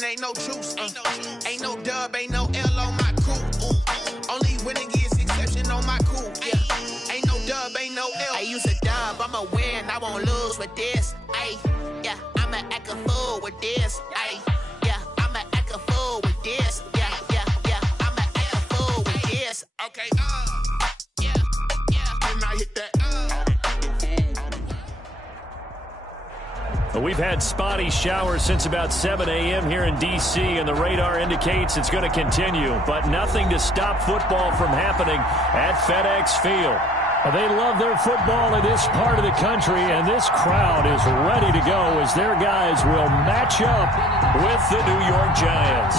Winning ain't no truce. Ain't no dub, ain't no L on my crew. Only winning is exception on my crew. Yeah. Ain't no dub, ain't no L. I use a dub, I'ma win, I won't lose with this. Ay, yeah, I'ma act a fool with this. Ay, yeah, I'ma act a fool with this. Yeah, I'ma act a fool with this. Okay, yeah, and I hit that. We've had spotty showers since about 7 a.m. here in D.C., and the radar indicates it's going to continue, but nothing to stop football from happening at FedEx Field. They love their football in this part of the country, and this crowd is ready to go as their guys will match up with the New York Giants.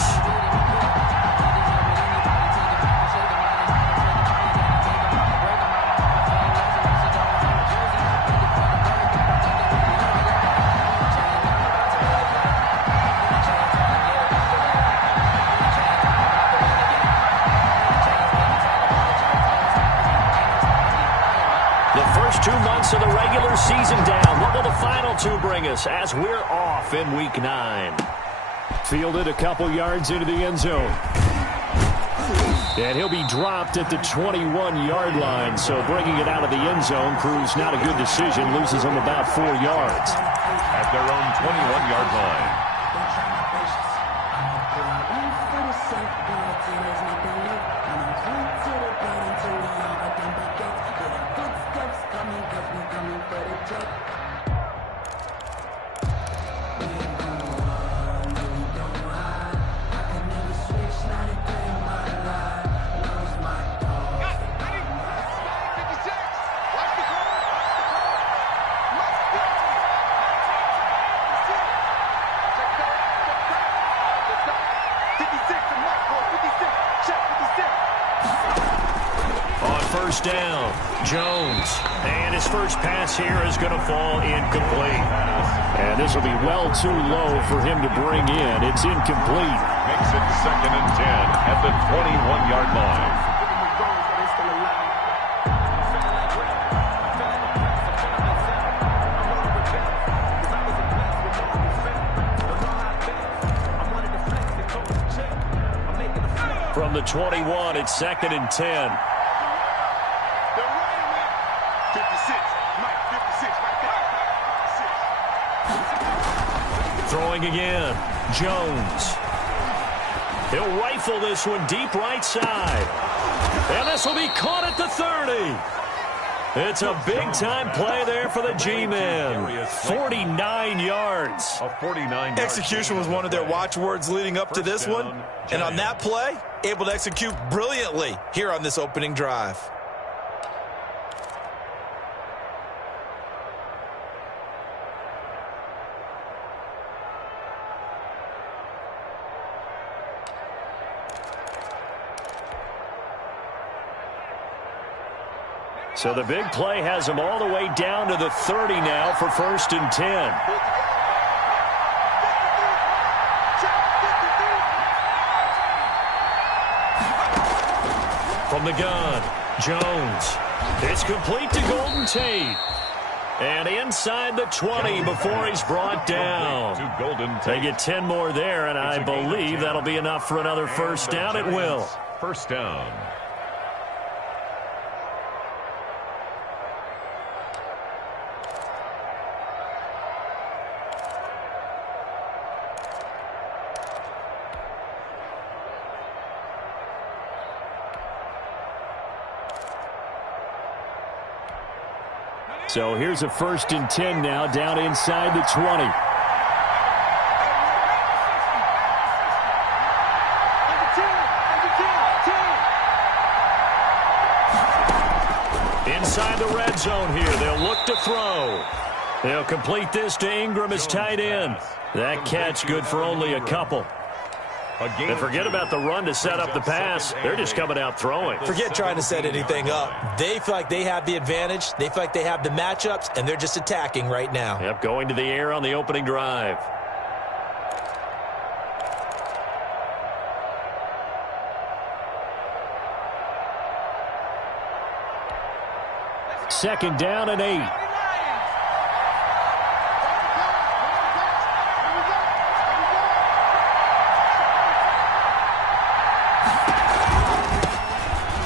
First 2 months of the regular season down. What will the final two bring us as we're off in Week 9? Fielded a couple yards into the end zone. And he'll be dropped at the 21-yard line. So bringing it out of the end zone proves not a good decision. Loses him about 4 yards. At their own 21-yard line. First down, Jones. And his first pass here is going to fall incomplete. And this will be well too low for him to bring in. It's incomplete. Makes it 2nd and 10 at the 21-yard line. From the 21, it's 2nd and 10. Throwing again, Jones. He'll rifle this one deep right side. And this will be caught at the 30. It's a big-time play there for the G-Men. 49 yards. Execution was one of their watchwords leading up to this one. And on that play, able to execute brilliantly here on this opening drive. So the big play has him all the way down to the 30 now for 1st and 10. From the gun, Jones. It's complete to Golden Tate. And inside the 20 before he's brought down. They get 10 more there, and I believe that'll be enough for another first down. It will. First down. So here's a 1st and 10 now down inside the 20. Inside the red zone here. They'll look to throw. They'll complete this to Ingram as tight end. That catch good for only a couple. And forget about the run to set up the pass. They're just coming out throwing. Forget trying to set anything up. They feel like they have the advantage. They feel like they have the matchups, and they're just attacking right now. Yep, going to the air on the opening drive. Second down and 8.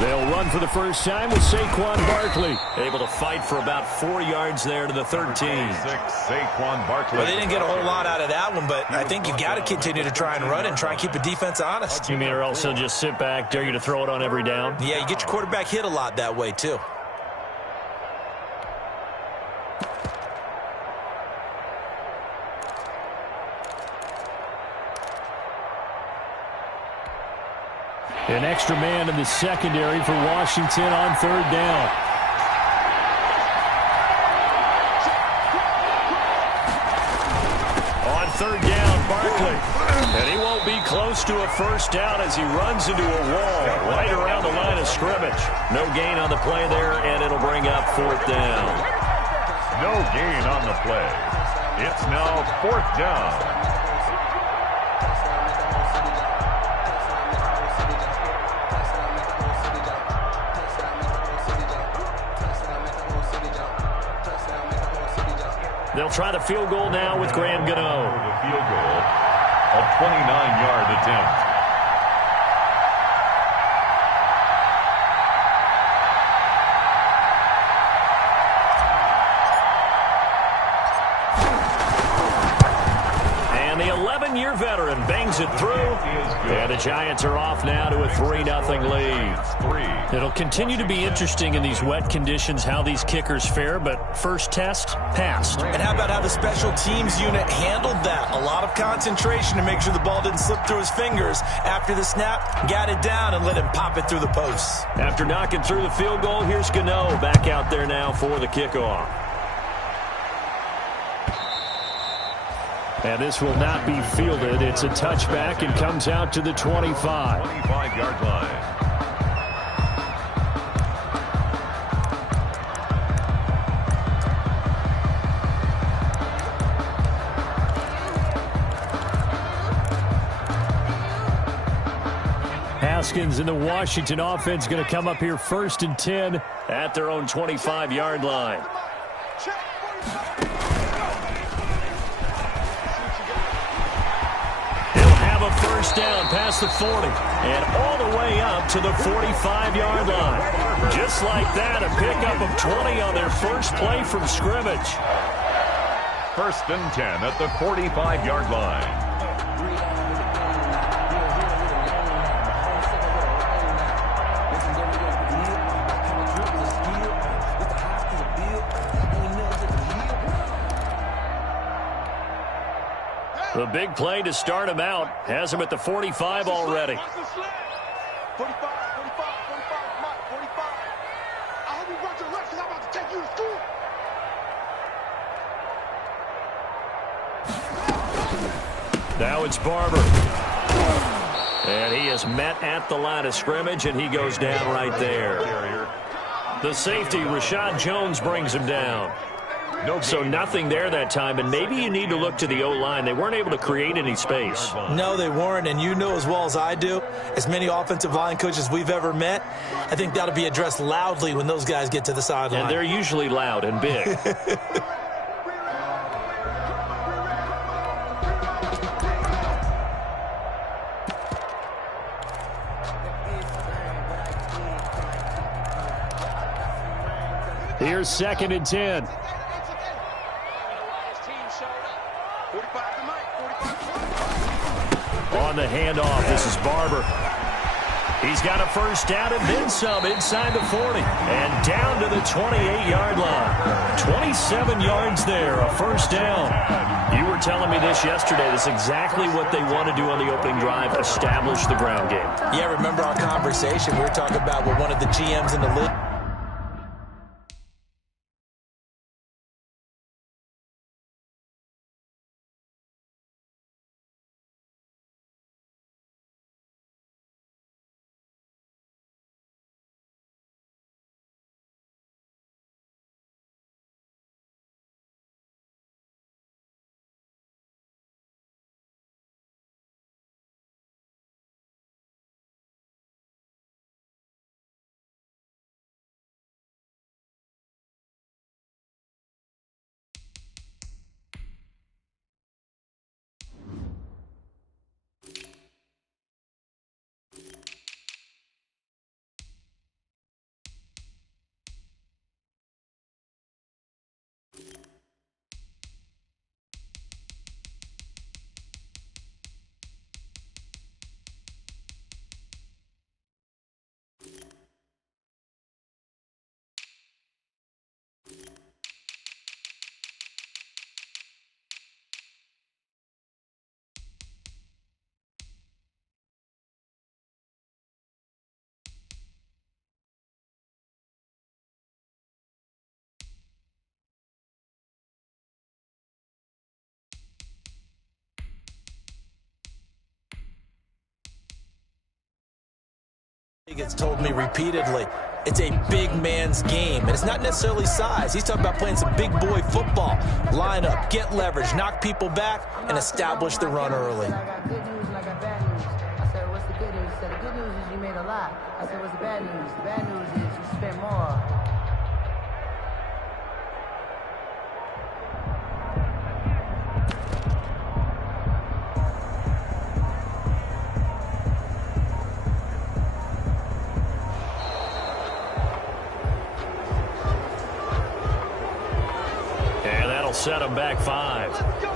They'll run for the first time with Saquon Barkley. Able to fight for about 4 yards there to the 13. Saquon Barkley. Well, they didn't get a whole lot out of that one, but I think you got to continue to try and run and try and keep the defense honest. You mean or else he'll just sit back, dare you to throw it on every down? Yeah, you get your quarterback hit a lot that way, too. An extra man in the secondary for Washington on third down. On third down, Barkley. And he won't be close to a first down as he runs into a wall right around the line of scrimmage. No gain on the play there, and it'll bring up fourth down. No gain on the play. It's now fourth down. They'll try the field goal now with Graham Gano. The field goal, a 29-yard attempt. And the 11-year veteran bangs it through. And the Giants are off now to a 3-0 lead. It'll continue to be interesting in these wet conditions how these kickers fare, but first test, passed. And how about how the special teams unit handled that? A lot of concentration to make sure the ball didn't slip through his fingers. After the snap, got it down and let him pop it through the posts. After knocking through the field goal, here's Gano back out there now for the kickoff. And this will not be fielded. It's a touchback and comes out to the 25. 25-yard line. Haskins and the Washington offense going to come up here first and 10 At their own 25-yard line. First down past the 40 and all the way up to the 45-yard line. Just like that, a pickup of 20 on their first play from scrimmage. First and 10 at the 45-yard line. The big play to start him out has him at the 45 already. 45, 45, 45. I hope you brought your lunch because I'm about to take you to school. Now it's Barber. And he is met at the line of scrimmage, and he goes down right there. The safety, Rashad Jones, brings him down. So nothing there that time, and maybe you need to look to the O-line. They weren't able to create any space. No, they weren't, and you know as well as I do, as many offensive line coaches we've ever met, I think that'll be addressed loudly when those guys get to the sideline. And they're usually loud and big. Here's second and 10. On the handoff, this is Barber. He's got a first down and then some inside the 40. And down to the 28-yard line. 27 yards there, a first down. You were telling me this yesterday. This is exactly what they want to do on the opening drive, establish the ground game. Yeah, remember our conversation? We were talking about what one of the GMs in the league It's told me repeatedly, it's a big man's game, and it's not necessarily size. He's talking about playing some big boy football. Line up, get leverage, knock people back, and establish the run early. I got good news and I got bad news. I said, what's the good news? He said, the good news is you made a lot. I said, what's the bad news? The bad news is you spent more. Set him back 5.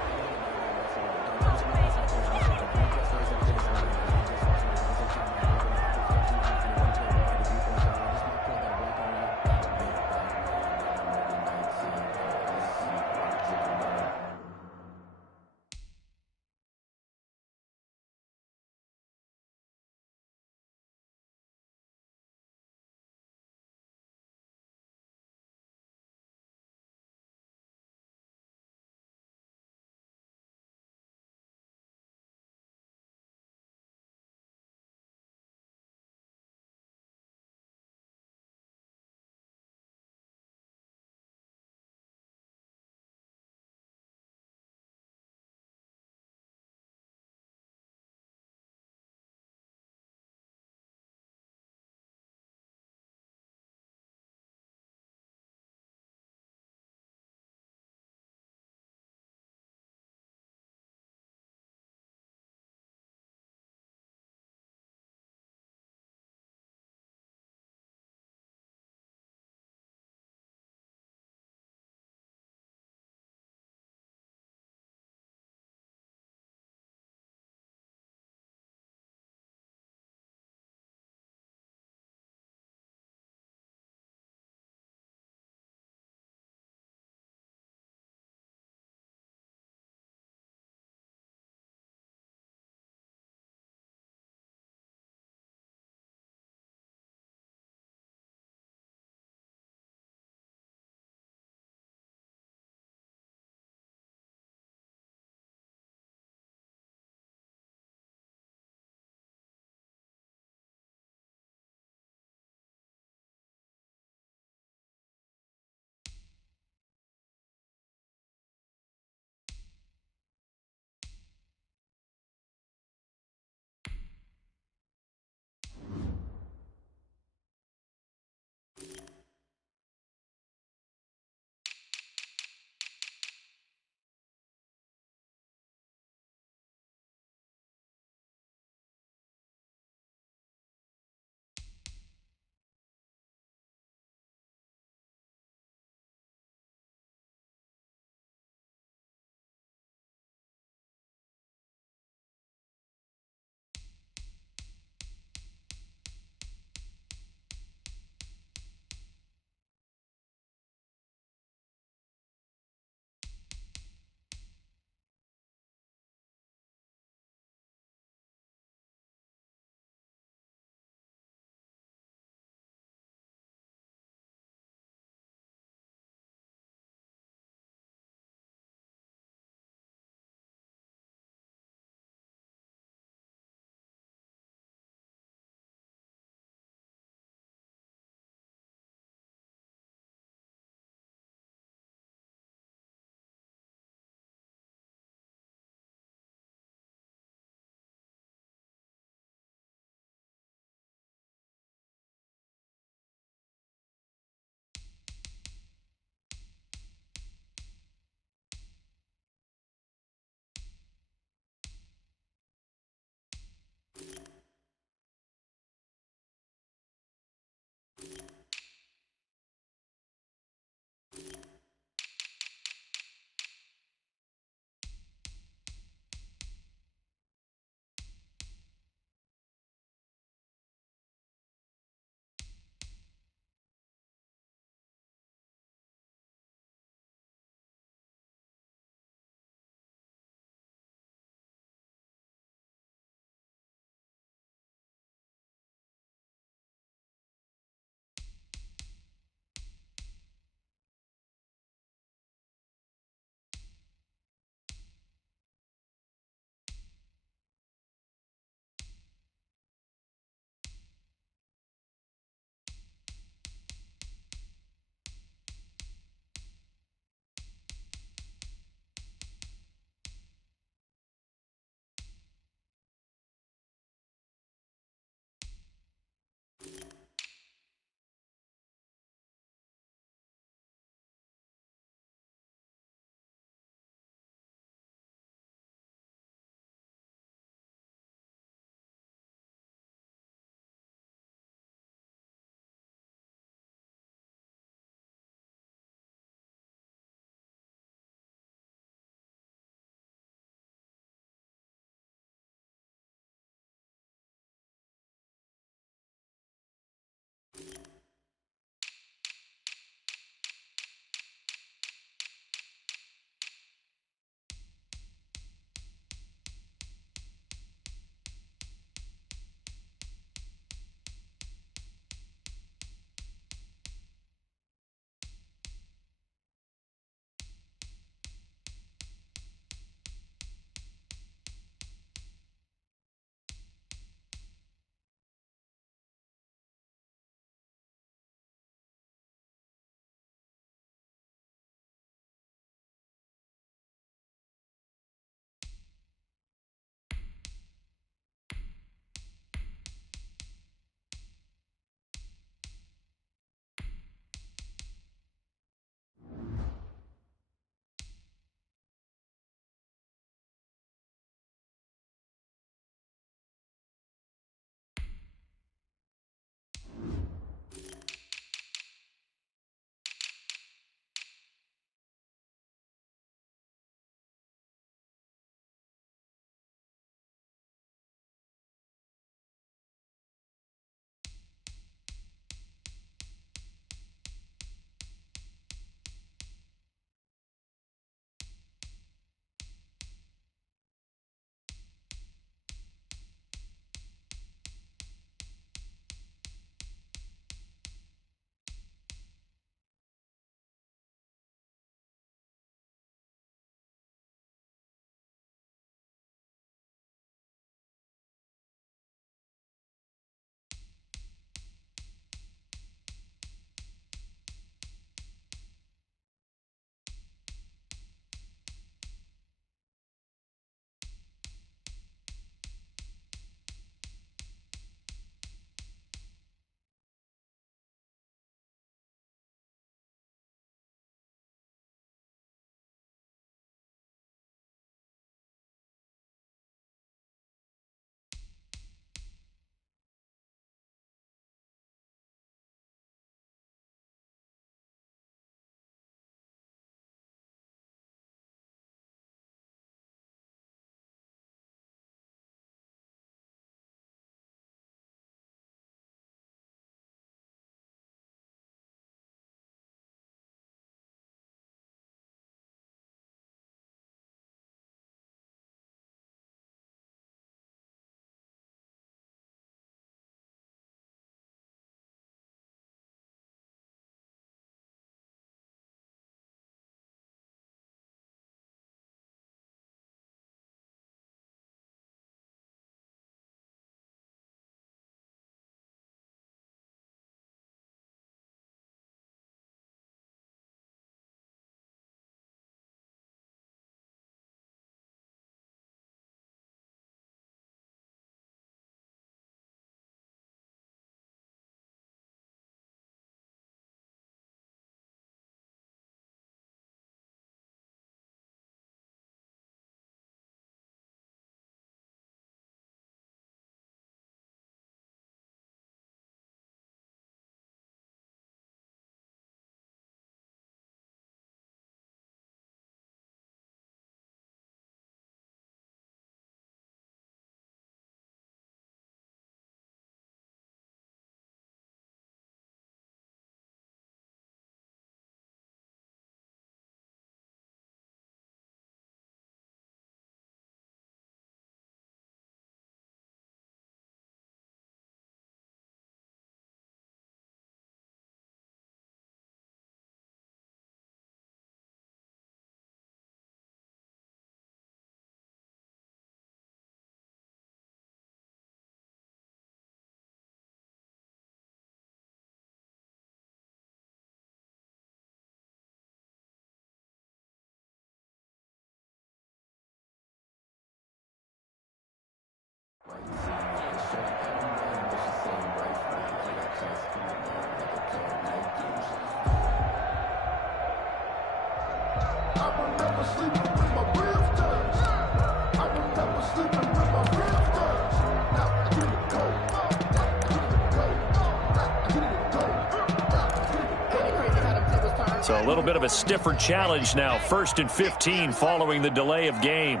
So a little bit of a stiffer challenge now. 1st and 15 following the delay of game.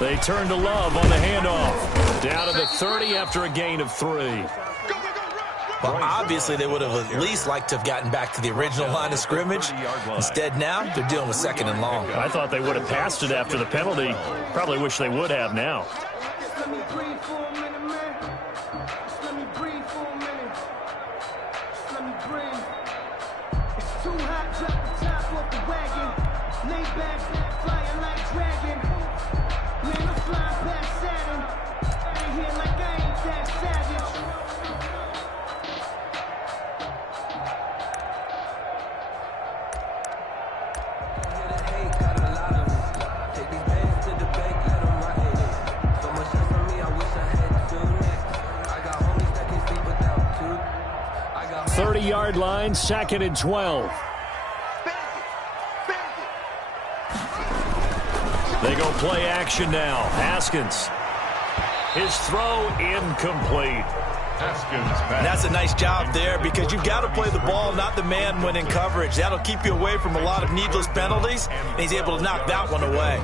They turn to Love on the handoff. Down to the 30 after a gain of 3. Well, obviously they would have at least liked to have gotten back to the original line of scrimmage. Instead now, they're dealing with 2nd and long. I thought they would have passed it after the penalty. Probably wish they would have now. Yard line, 2nd and 12. They go play action now. Haskins. His throw incomplete. That's a nice job there because you've got to play the ball, not the man when in coverage. That'll keep you away from a lot of needless penalties, and he's able to knock that one away.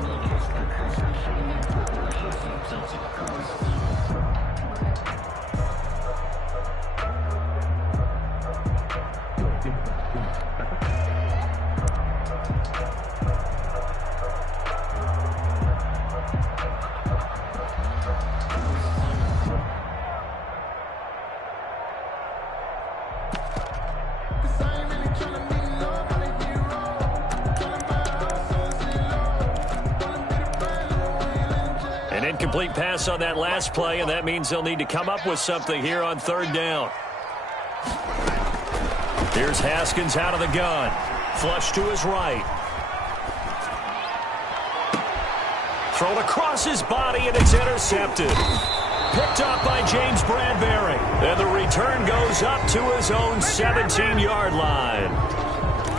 Incomplete pass on that last play, and that means they'll need to come up with something here on 3rd down. Here's Haskins out of the gun. Flush to his right. Thrown across his body, and it's intercepted. Picked up by James Bradbury. And the return goes up to his own 17-yard line.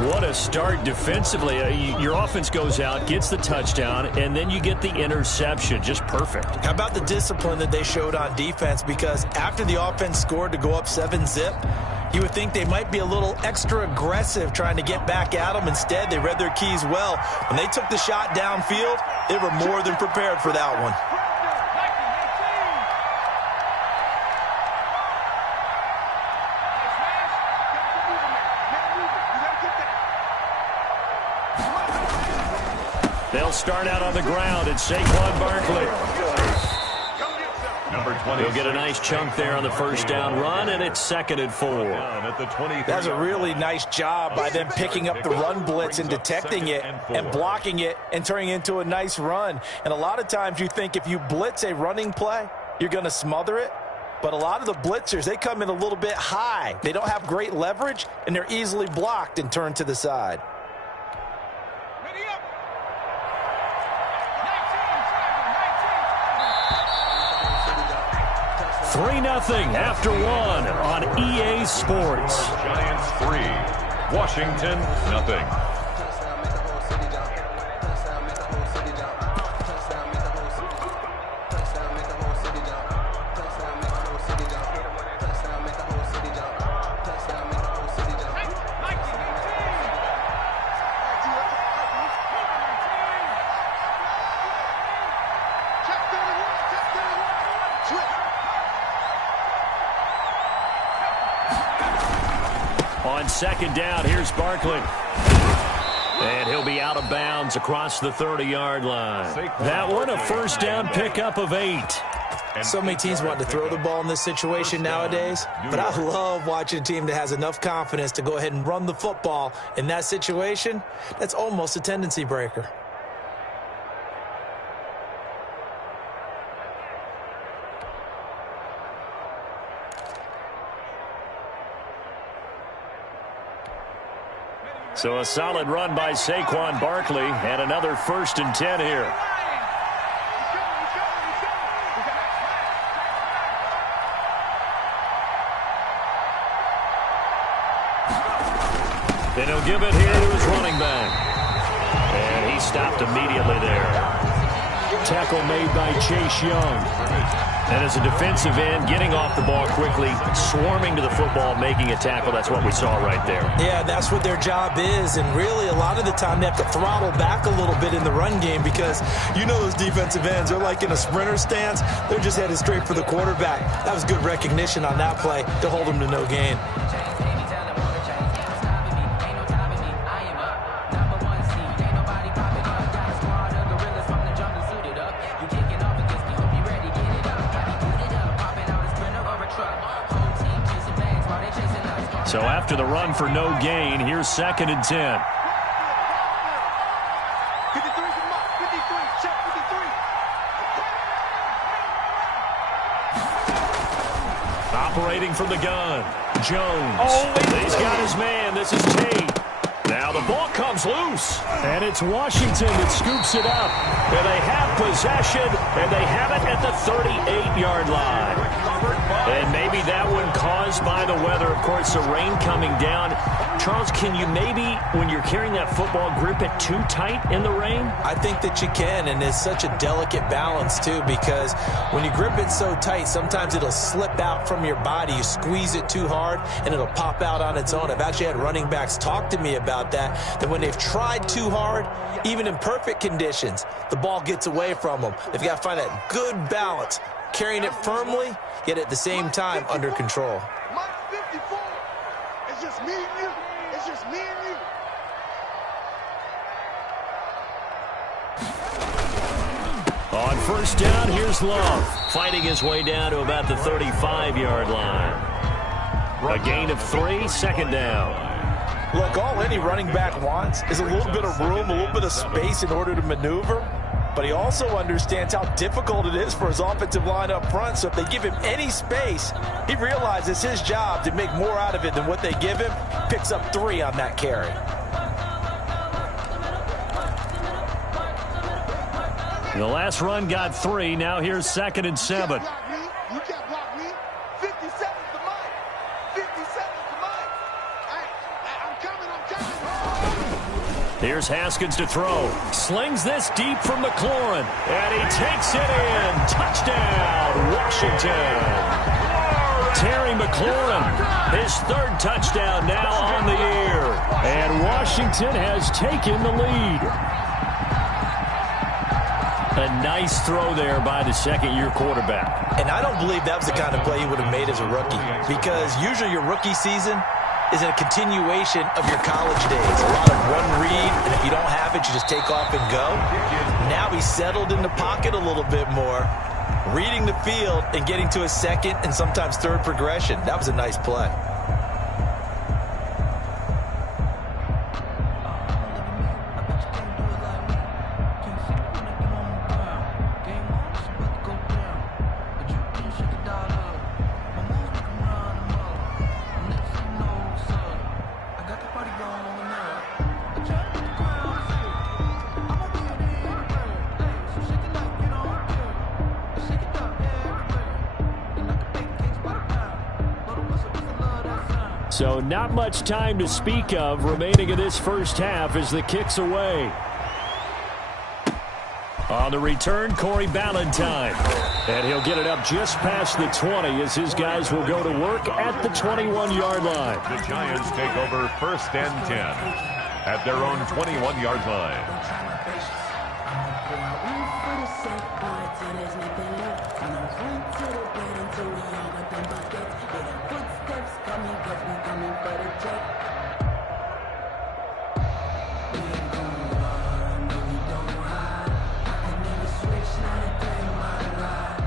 What a start defensively. Your offense goes out, gets the touchdown, and then you get the interception. Just perfect. How about the discipline that they showed on defense? Because after the offense scored to go up 7-zip, you would think they might be a little extra aggressive trying to get back at them. Instead, they read their keys well. When they took the shot downfield, they were more than prepared for that one. They'll start out on the ground at Saquon Barkley. He'll get a nice chunk there on the 1st down run, and it's 2nd and 4. That's a really nice job by them picking up the run blitz and detecting it and blocking it and turning it into a nice run. And a lot of times you think if you blitz a running play, you're going to smother it. But a lot of the blitzers, they come in a little bit high. They don't have great leverage, and they're easily blocked and turned to the side. 3-0 after 1 on EA Sports. Giants 3, Washington 0. On 2nd down, here's Barkley. And he'll be out of bounds across the 30-yard line. That one, a 1st down pickup of 8. So many teams want to throw the ball in this situation nowadays, but I love watching a team that has enough confidence to go ahead and run the football. In that situation, that's almost a tendency breaker. So a solid run by Saquon Barkley and another 1st and 10 here. Then he'll give it here to his running back. And he stopped immediately there. Tackle made by Chase Young. And as a defensive end, getting off the ball quickly, swarming to the football, making a tackle, that's what we saw right there. Yeah, that's what their job is, and really a lot of the time they have to throttle back a little bit in the run game because you know those defensive ends are like in a sprinter stance. They're just headed straight for the quarterback. That was good recognition on that play to hold them to no gain. So after the run for no gain, here's 2nd and 10. 53 from Mike. 53. Check 53. Operating from the gun, Jones. He's got his man. This is Tate. Now the ball comes loose. And it's Washington that scoops it up. And they have possession, and they have it at the 38-yard line. And maybe that one caused by the weather. Of course, the rain coming down. Charles, can you maybe, when you're carrying that football, grip it too tight in the rain? I think that you can, and it's such a delicate balance, too, because when you grip it so tight, sometimes it'll slip out from your body. You squeeze it too hard, and it'll pop out on its own. I've actually had running backs talk to me about that when they've tried too hard, even in perfect conditions, the ball gets away from them. They've got to find that good balance, carrying it firmly, yet at the same time under control. Mike 54. It's just me and you. It's just me and you. On first down, here's Love, fighting his way down to about the 35-yard line. A gain of 3, 2nd down. Look, all any running back wants is a little bit of room, a little bit of space in order to maneuver. But he also understands how difficult it is for his offensive line up front. So if they give him any space, he realizes his job to make more out of it than what they give him. Picks up 3 on that carry. The last run got 3. Now here's 2nd and 7. You can't block me. 57's the Mike. 57's the Mike. I'm coming. Here's Haskins to throw. Slings this deep from McLaurin. And he takes it in. Touchdown, Washington. Terry McLaurin, his 3rd touchdown now on the year. And Washington has taken the lead. A nice throw there by the 2nd-year quarterback. And I don't believe that was the kind of play he would have made as a rookie, because usually your rookie season is a continuation of your college days. A lot of one read, and if you don't have it, you just take off and go. Now he's settled in the pocket a little bit more, reading the field and getting to a 2nd and sometimes 3rd progression. That was a nice play. So not much time to speak of remaining in this first half as the kick's away. On the return, Corey Ballantyne. And he'll get it up just past the 20 as his guys will go to work at the 21-yard line. The Giants take over 1st and 10 at their own 21-yard line.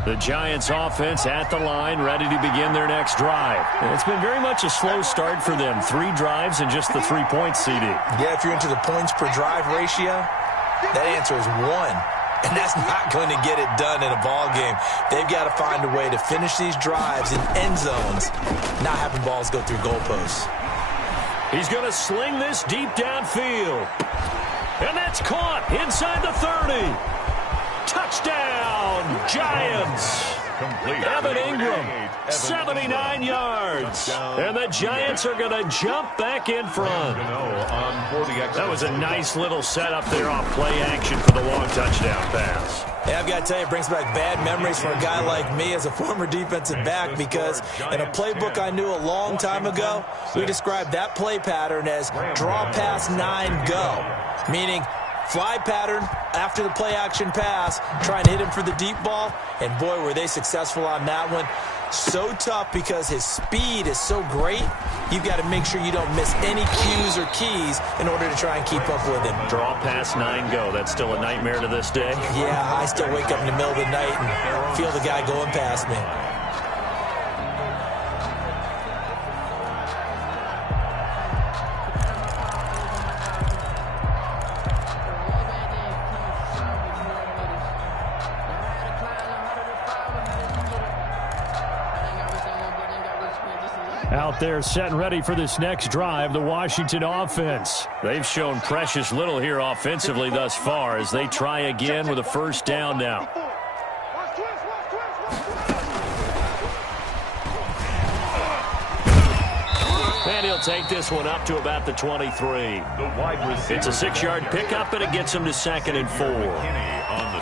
The Giants offense at the line, ready to begin their next drive. It's been very much a slow start for them. 3 drives and just the 3 points, CD. Yeah, if you're into the points per drive ratio, that answer is 1. And that's not going to get it done in a ball game. They've got to find a way to finish these drives in end zones, not having balls go through goalposts. He's going to sling this deep downfield. And that's caught inside the 30. Touchdown, Giants! Evan Ingram, 79 yards. And the Giants are going to jump back in front. That was a nice little setup there off play action for the long touchdown pass. Yeah, I've got to tell you, it brings back bad memories for a guy like me as a former defensive back, because in a playbook I knew a long time ago, we described that play pattern as draw pass 9 go, meaning fly pattern after the play action pass, trying to hit him for the deep ball, and boy, were they successful on that one. So tough because his speed is so great, you've got to make sure you don't miss any cues or keys in order to try and keep up with him. Draw pass 9 go. That's still a nightmare to this day? Yeah, I still wake up in the middle of the night and feel the guy going past me. Out there set and ready for this next drive, the Washington offense. They've shown precious little here offensively thus far as they try again with a first down now. And he'll take this one up to about the 23. It's a 6-yard pickup, and it gets him to 2nd and 4.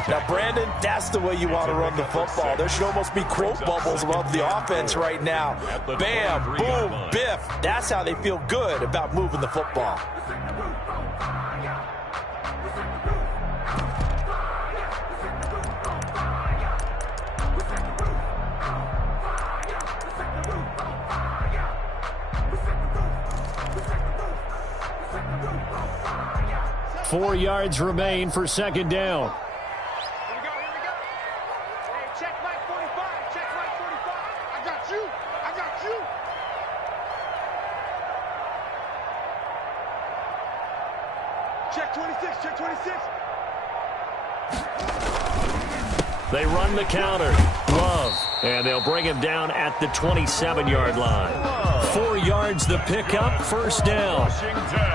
Now, Brandon, that's the way you want to run the football. There should almost be quote bubbles above the offense right now. Bam, boom, biff. That's how they feel good about moving the football. Four yards remain for 2nd down. Check 26, check 26. They run the counter. Love. And they'll bring him down at the 27-yard line. 4 yards the pickup, first down.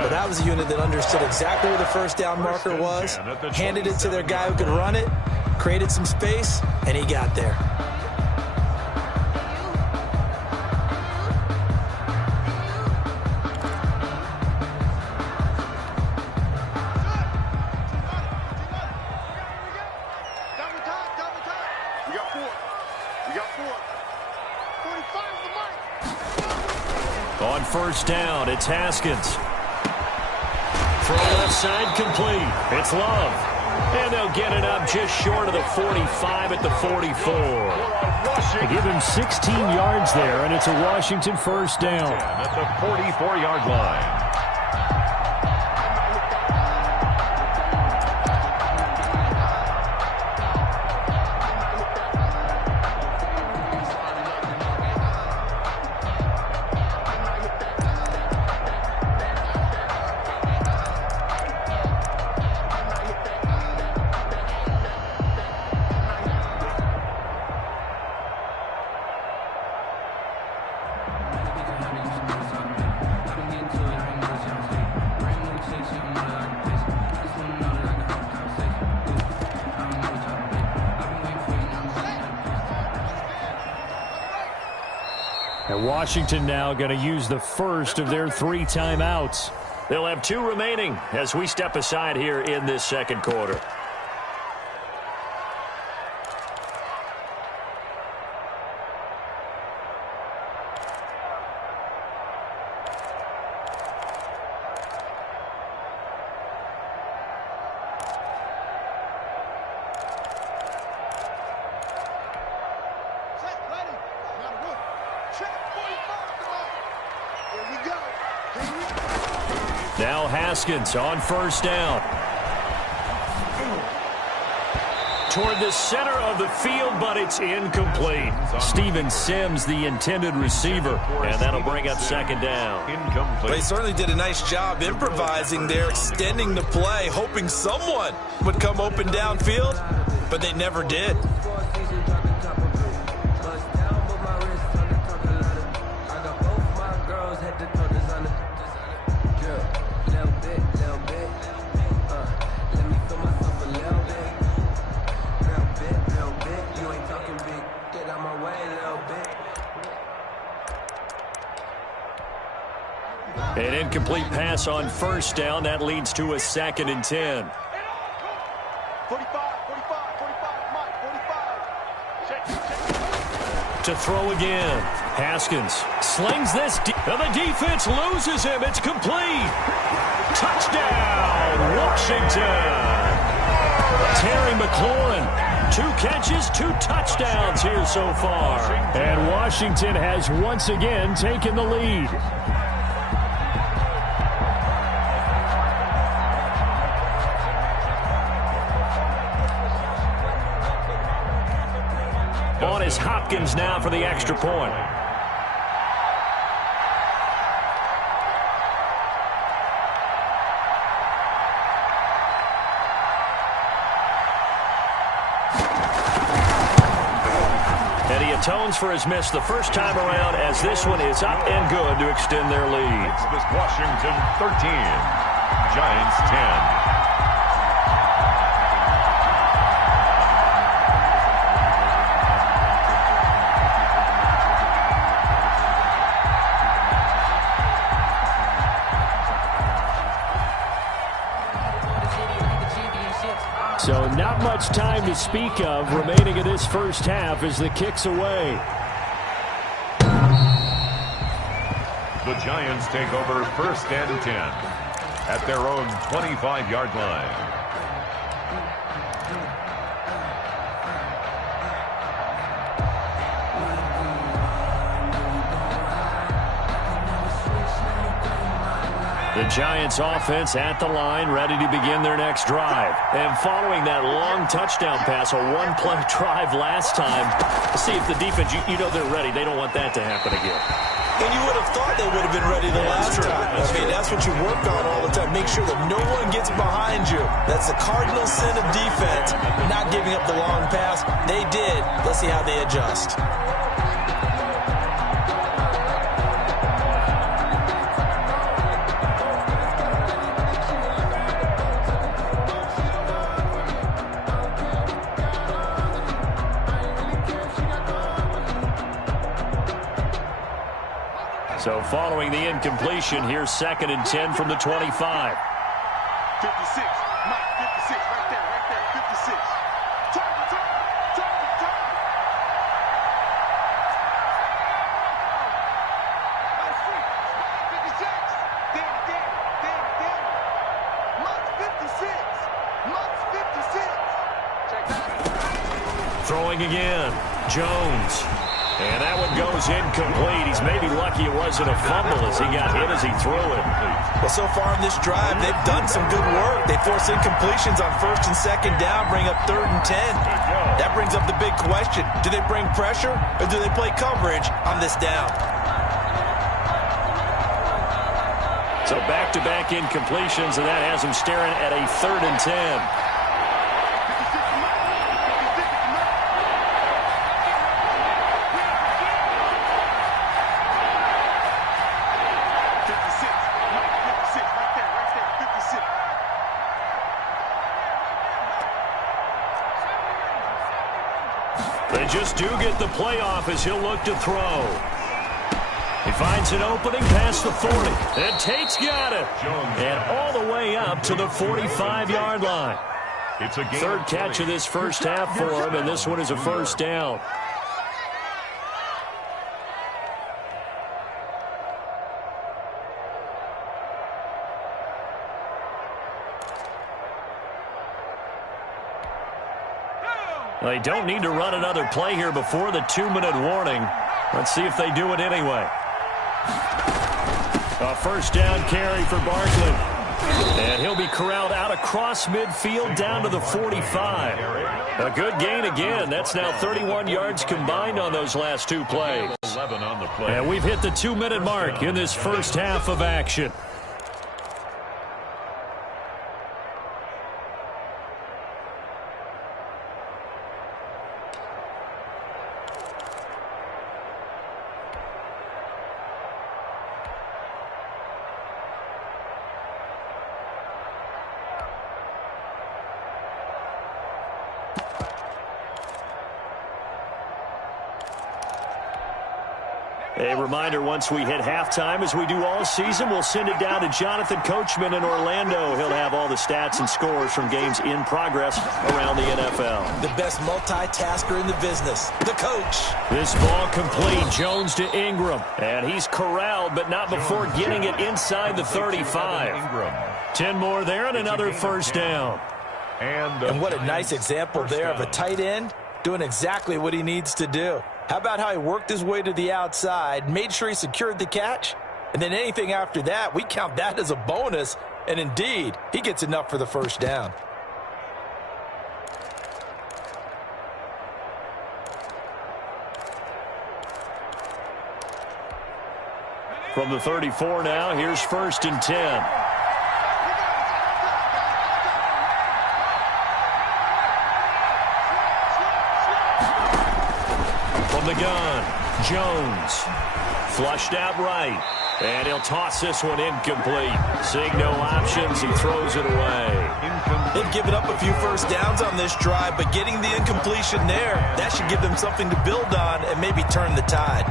But that was a unit that understood exactly where the first down marker was, handed it to their guy who could run it, created some space, and he got there. On first down, it's Haskins. Throw left side complete. It's Love. And they'll get it up just short of the 45 at the 44. They give him 16 yards there, and it's a Washington first down. At the 44-yard line. And Washington now going to use the first of their 3 timeouts. They'll have 2 remaining as we step aside here in this second quarter. Now Haskins on first down. Toward the center of the field, but it's incomplete. Steven Sims, the intended receiver, and that'll bring up second down. They certainly did a nice job improvising there, extending the play, hoping someone would come open downfield, but they never did. incomplete pass on first down. That leads to a 2nd and 10. 45, Mike, 45. To throw again. Haskins slings this, and the defense loses him. It's complete. Touchdown, Washington. Terry McLaurin, 2 catches, 2 touchdowns here so far. And Washington has once again taken the lead. On is Hopkins now for the extra point. And he atones for his miss the first time around, as this one is up and good to extend their lead. This Washington 13, Giants 10. So not much time to speak of remaining in this first half as the kick's away. The Giants take over 1st and 10 at their own 25-yard line. The Giants offense at the line, ready to begin their next drive. And following that long touchdown pass, a one-play drive last time, see if the defense, you know they're ready. They don't want that to happen again. And you would have thought they would have been ready the last time. That's what you work on all the time. Make sure that no one gets behind you. That's the cardinal sin of defense, not giving up the long pass. They did. Let's see how they adjust. So following the incompletion, here's 2nd and 10 from the 25. 56, Mike, 56, right there, 56. Target. That's free. 56. Danny. Mike's 56. Check that. Throwing again, Jones. And that one goes incomplete. He's maybe lucky it wasn't a fumble as he got hit as he threw it. Well, so far in this drive, they've done some good work. They force incompletions on 1st and 2nd down, bring up 3rd and 10. That brings up the big question. Do they bring pressure or do they play coverage on this down? So back-to-back incompletions, and that has him staring at a 3rd and 10. They just do get the playoff as he'll look to throw. He finds an opening past the 40. And Tate's got it. And all the way up to the 45-yard line. It's a game 3rd catch of this first half for him, and this one is a 1st down. They don't need to run another play here before the 2-minute warning. Let's see if they do it anyway. A 1st down carry for Barkley. And he'll be corralled out across midfield down to the 45. A good gain again. That's now 31 yards combined on those last 2 plays. 11 on the play. And we've hit the 2-minute mark in this first half of action. A reminder, once we hit halftime, as we do all season, we'll send it down to Jonathan Coachman in Orlando. He'll have all the stats and scores from games in progress around the NFL. The best multitasker in the business, the coach. This ball complete. Jones to Ingram. And he's corralled, but not before getting it inside the 35. 10 more there and another first down. And what a nice example there of a tight end doing exactly what he needs to do. How about how he worked his way to the outside, made sure he secured the catch, and then anything after that, we count that as a bonus, and indeed, he gets enough for the first down. From the 34 now, here's 1st and 10. The gun, Jones, flushed out right, and he'll toss this one incomplete. Seeing no options, he throws it away. They've given up a few first downs on this drive, but getting the incompletion there, that should give them something to build on and maybe turn the tide.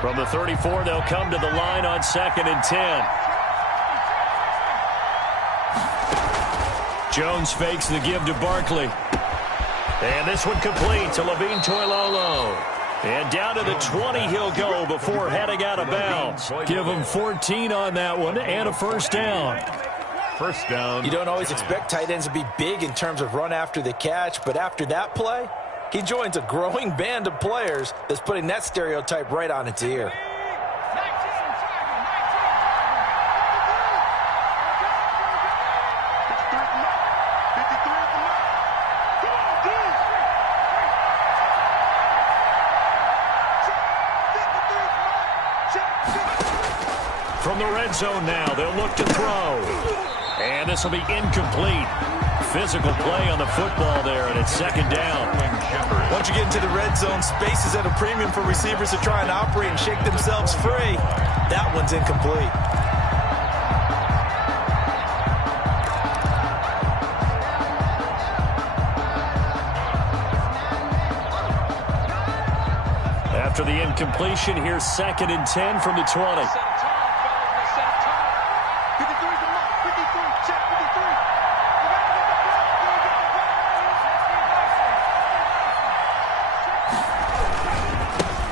From the 34, they'll come to the line on 2nd and 10. Jones fakes the give to Barkley. And this one complete to Levine Toilolo. And down to the 20 he'll go before heading out of bounds. Give him 14 on that one and a first down. First down. You don't always expect tight ends to be big in terms of run after the catch, but after that play, he joins a growing band of players that's putting that stereotype right on its ear. From the red zone now, they'll look to throw. And this will be incomplete. Physical play on the football there, and it's 2nd down. Once you get into the red zone, space is at a premium for receivers to try and operate and shake themselves free. That one's incomplete. After the incompletion, here's 2nd and 10 from the 20.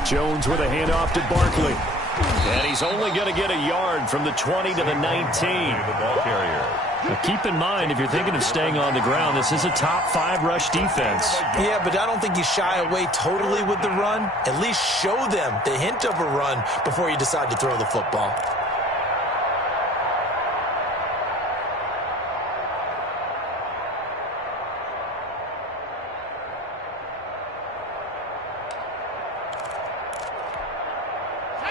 Jones with a handoff to Barkley. And he's only going to get a yard from the 20 to the 19. The ball carrier. Now keep in mind, if you're thinking of staying on the ground, this is a top 5 rush defense. Yeah, but I don't think you shy away totally with the run. At least show them the hint of a run before you decide to throw the football.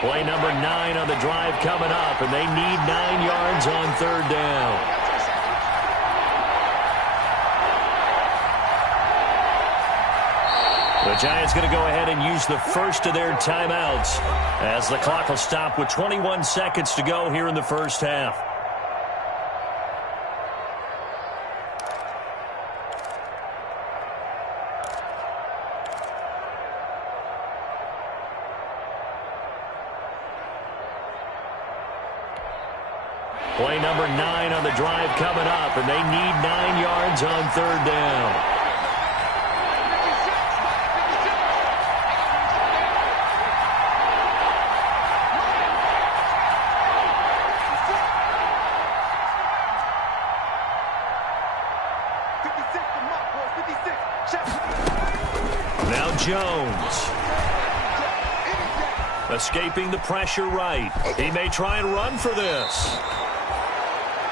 Play number 9 on the drive coming up, and they need 9 yards on 3rd down. The Giants going to go ahead and use the first of their timeouts as the clock will stop with 21 seconds to go here in the first half. Play number 9 on the drive coming up, and they need 9 yards on 3rd down. Now Jones. Escaping the pressure right. He may try and run for this.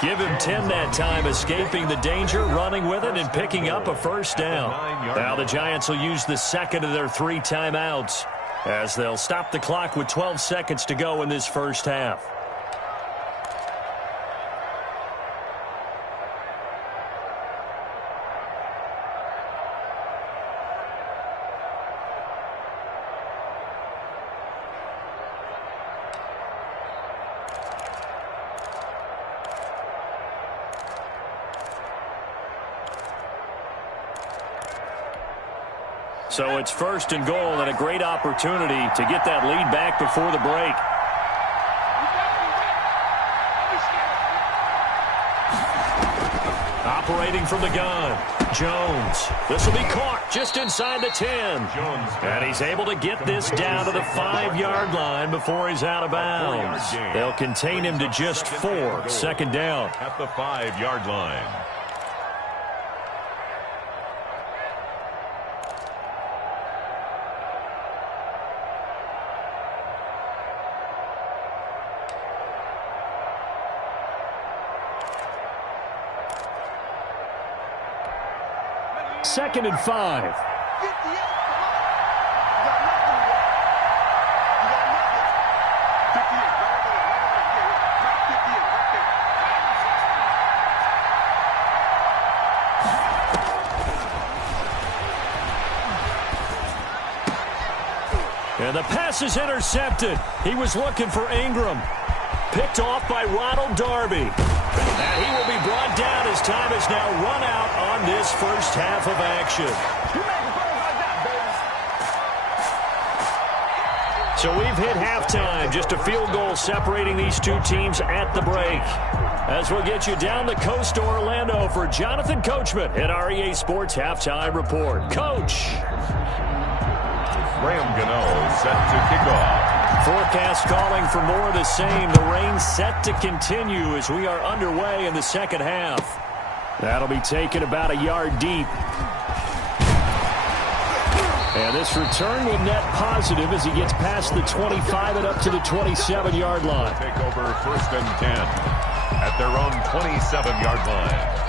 Give him 10 that time, escaping the danger, running with it, and picking up a first down. Now the Giants will use the second of their 3 timeouts as they'll stop the clock with 12 seconds to go in this first half. So it's 1st and goal and a great opportunity to get that lead back before the break. Operating from the gun, Jones. This will be caught just inside the 10. And he's able to get this down to the 5-yard line before he's out of bounds. They'll contain him to just 4. 2nd down. At the 5-yard line. Second and 5. And the pass is intercepted. He was looking for Ingram. Picked off by Ronald Darby. And he will be brought down as time is now run out on this first half of action. So we've hit halftime. Just a field goal separating these two teams at the break. As we'll get you down the coast to Orlando for Jonathan Coachman at our EA Sports Halftime Report. Coach. Graham Gano set to kick off. Forecast calling for more of the same. The rain set to continue as we are underway in the second half. That'll be taken about a yard deep. And this return will net positive as he gets past the 25 and up to the 27-yard line. Take over 1st and 10 at their own 27-yard line.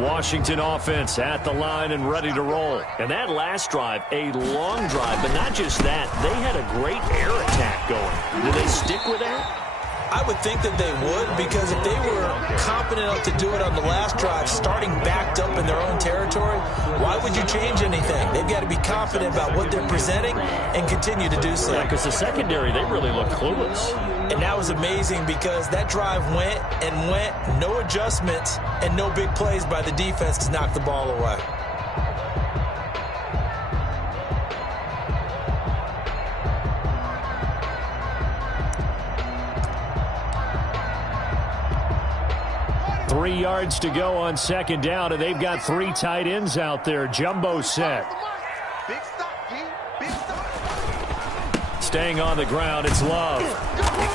Washington offense at the line and ready to roll. And that last drive, a long drive, but not just that. They had a great air attack going. Do they stick with that? I would think that they would, because if they were confident enough to do it on the last drive, starting backed up in their own territory, why would you change anything? They've got to be confident about what they're presenting and continue to do so. Yeah, because the secondary, they really look clueless. And that was amazing because that drive went and went, no adjustments and no big plays by the defense to knock the ball away. Three yards to go on 2nd down, and they've got 3 tight ends out there. Jumbo set. Big stop, G. Big stop. Staying on the ground, it's Love.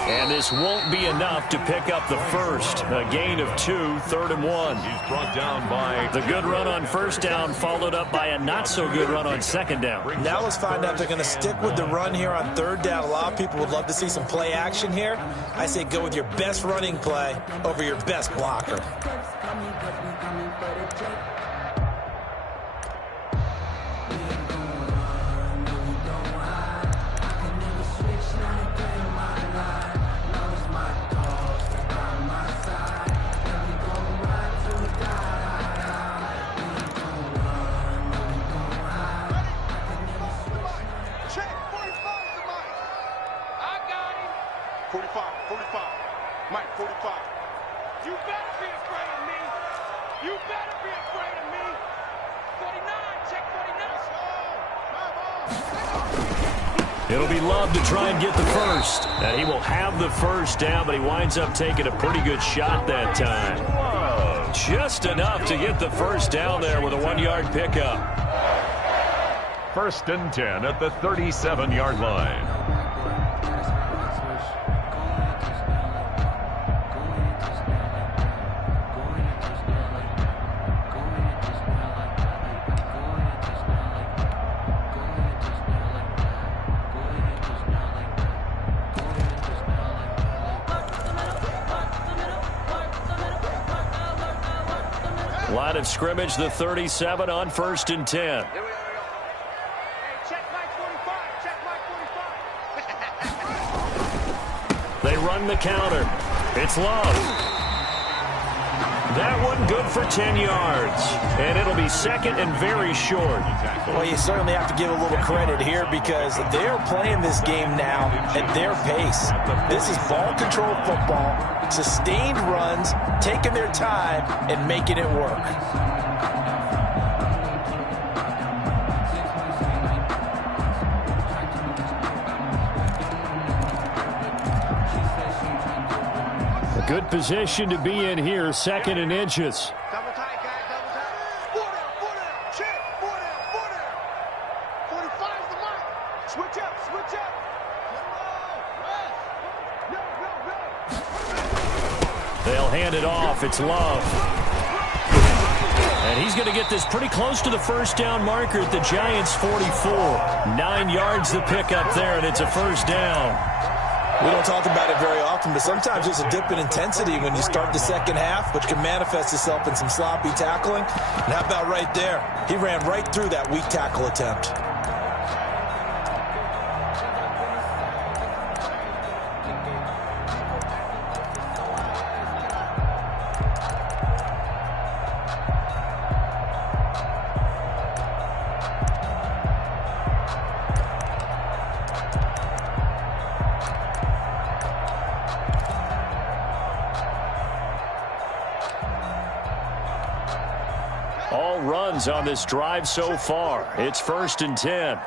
And this won't be enough to pick up the first. A gain of 2, 3rd and 1. He's brought down by the good run on 1st down, followed up by a not-so-good run on 2nd down. Now let's find out if they're going to stick with the run here on 3rd down. A lot of people would love to see some play action here. I say go with your best running play over your best blocker. It'll be Love to try and get the first. And he will have the first down, but he winds up taking a pretty good shot that time. Just enough to get the first down there with a 1-yard pickup. 1st and 10 at the 37-yard line. Line of scrimmage, the 37 on 1st and 10. Here we go. Hey, check Mike 45. Check Mike 45. They run the counter. It's Love. That one good for 10 yards. And it'll be second and very short. Well, you certainly have to give a little credit here because they're playing this game now at their pace. This is ball control football, sustained runs, taking their time, and making it work. Good position to be in here, 2nd and inches. Double tight, guys. Double tight. 4 down. Check. 4 down. 45's the mark. Switch up. They'll hand it off. It's Love. And he's going to get this pretty close to the first down marker at the Giants' 44. 9 yards to pick up there, and it's a first down. We don't talk about it very often, but sometimes there's a dip in intensity when you start the second half, which can manifest itself in some sloppy tackling. And how about right there? He ran right through that weak tackle attempt. All runs on this drive so far. It's 1st and 10.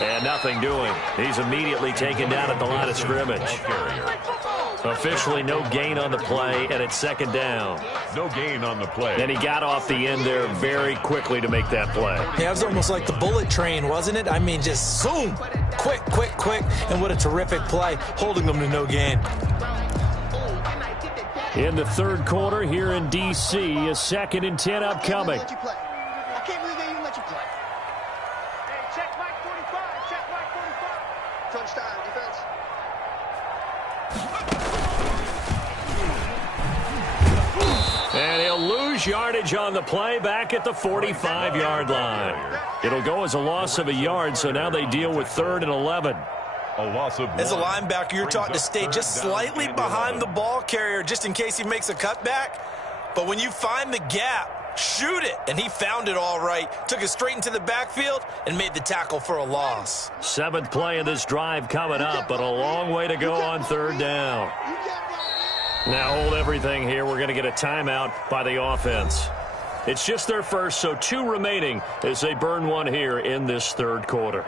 And nothing doing. He's immediately taken down at the line of scrimmage. Officially no gain on the play, and it's 2nd down. No gain on the play. And he got off the end there very quickly to make that play. Yeah, it was almost like the bullet train, wasn't it? I mean, just zoom. Quick. And what a terrific play, holding them to no gain. In the 3rd quarter here in D.C., a 2nd and 10 upcoming. I can't believe they even let you play. Hey, check Mike 45. Check Mike 45. Touchdown, defense. And he'll lose yardage on the play back at the 45-yard line. It'll go as a loss of a yard, so now they deal with 3rd and 11. A loss of 1. As a linebacker, you're taught to stay just slightly behind the ball carrier just in case he makes a cutback. But when you find the gap, shoot it. And he found it all right. Took it straight into the backfield and made the tackle for a loss. 7th play of this drive coming up, but a long way to go on 3rd down. Now hold everything here. We're going to get a timeout by the offense. It's just their first, so 2 remaining as they burn one here in this 3rd quarter.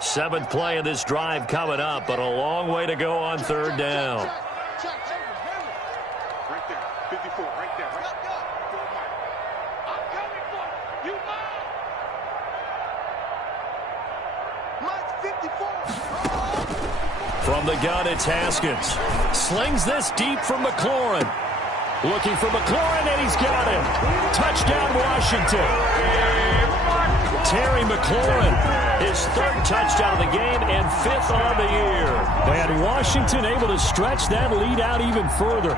Seventh play of this drive coming up, but a long way to go on 3rd down. Right there, 54, right there. Right there. I'm coming for you. You Mike 54. From the gun, it's Haskins. Slings this deep from McLaurin. Looking for McLaurin, and he's got him. Touchdown, Washington. Terry McLaurin, his 3rd touchdown of the game and 5th on the year. And Washington able to stretch that lead out even further.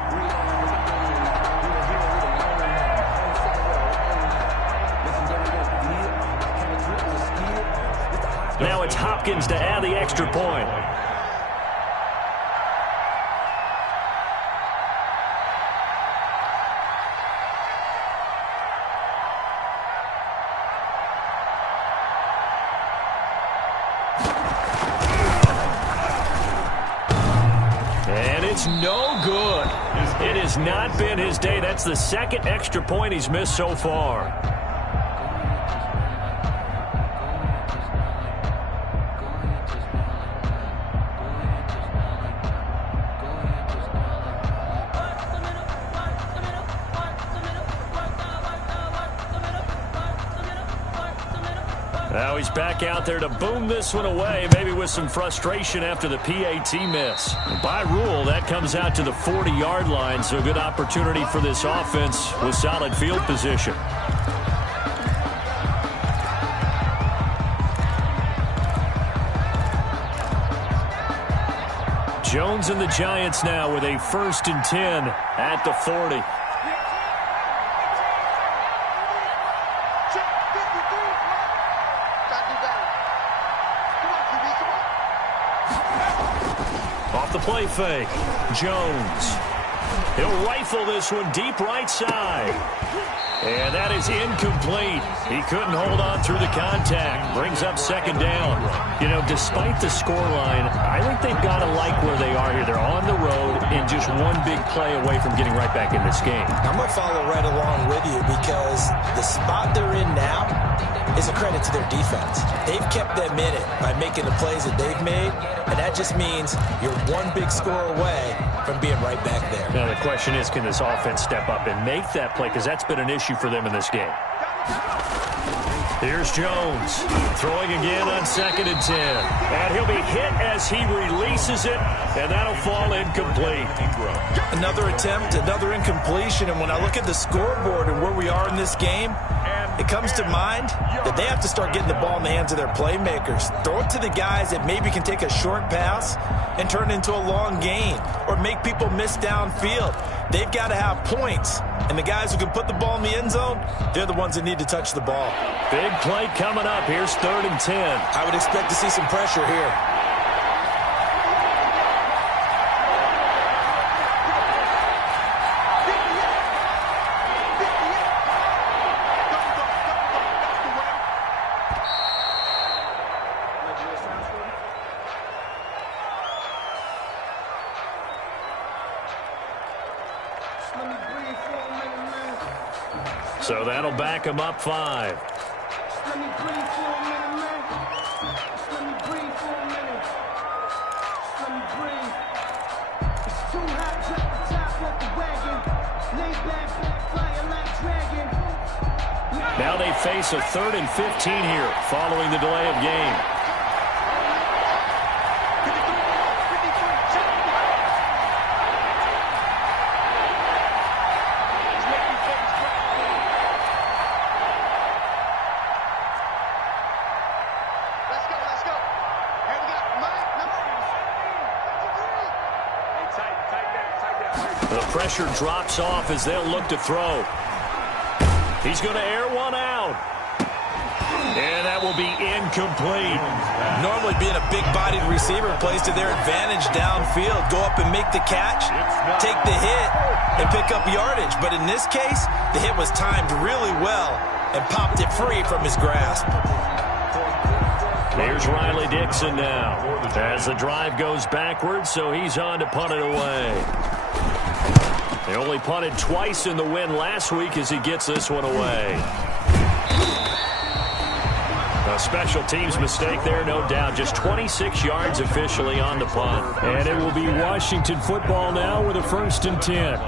Now it's Hopkins to add the extra point. It's no good. It has not been his day. That's the 2nd extra point he's missed so far. Now he's back out there to boom this one away, maybe with some frustration after the PAT miss. By rule, that comes out to the 40-yard line, so good opportunity for this offense with solid field position. Jones and the Giants now with a 1st and 10 at the 40. Off the play fake, Jones. He'll rifle this one deep right side. And that is incomplete. He couldn't hold on through the contact. Brings up 2nd down. You know, despite the scoreline, I think they've got to like where they are here. They're on the road and just one big play away from getting right back in this game. I'm going to follow right along with you because the spot they're in now is a credit to their defense. They've kept them in it by making the plays that they've made, and that just means you're one big score away from being right back there. Now the question is, can this offense step up and make that play? Because that's been an issue for them in this game. Here's Jones throwing again on 2nd and 10. And he'll be hit as he releases it, and that'll fall incomplete. Another attempt, another incompletion, and when I look at the scoreboard and where we are in this game, it comes to mind that they have to start getting the ball in the hands of their playmakers. Throw it to the guys that maybe can take a short pass and turn it into a long gain or make people miss downfield. They've got to have points, and the guys who can put the ball in the end zone, they're the ones that need to touch the ball. Big play coming up. Here's 3rd and 10. I would expect to see some pressure here. So that'll back him up 5. Let me breathe for a minute, man. Let me breathe for a minute. Let me breathe. It's too hot, drop the top off the wagon. Lay back, fire like dragon. Now they face a 3rd and 15 here following the delay of game. Pressure drops off as they'll look to throw. He's going to air one out. And that will be incomplete. Normally being a big-bodied receiver plays to their advantage downfield. Go up and make the catch, take the hit, and pick up yardage. But in this case, the hit was timed really well and popped it free from his grasp. Here's Riley Dixon now as the drive goes backwards, so he's on to punt it away. They only punted twice in the win last week as he gets this one away. A special teams mistake there, no doubt. Just 26 yards officially on the punt. And it will be Washington football now with a 1st and 10.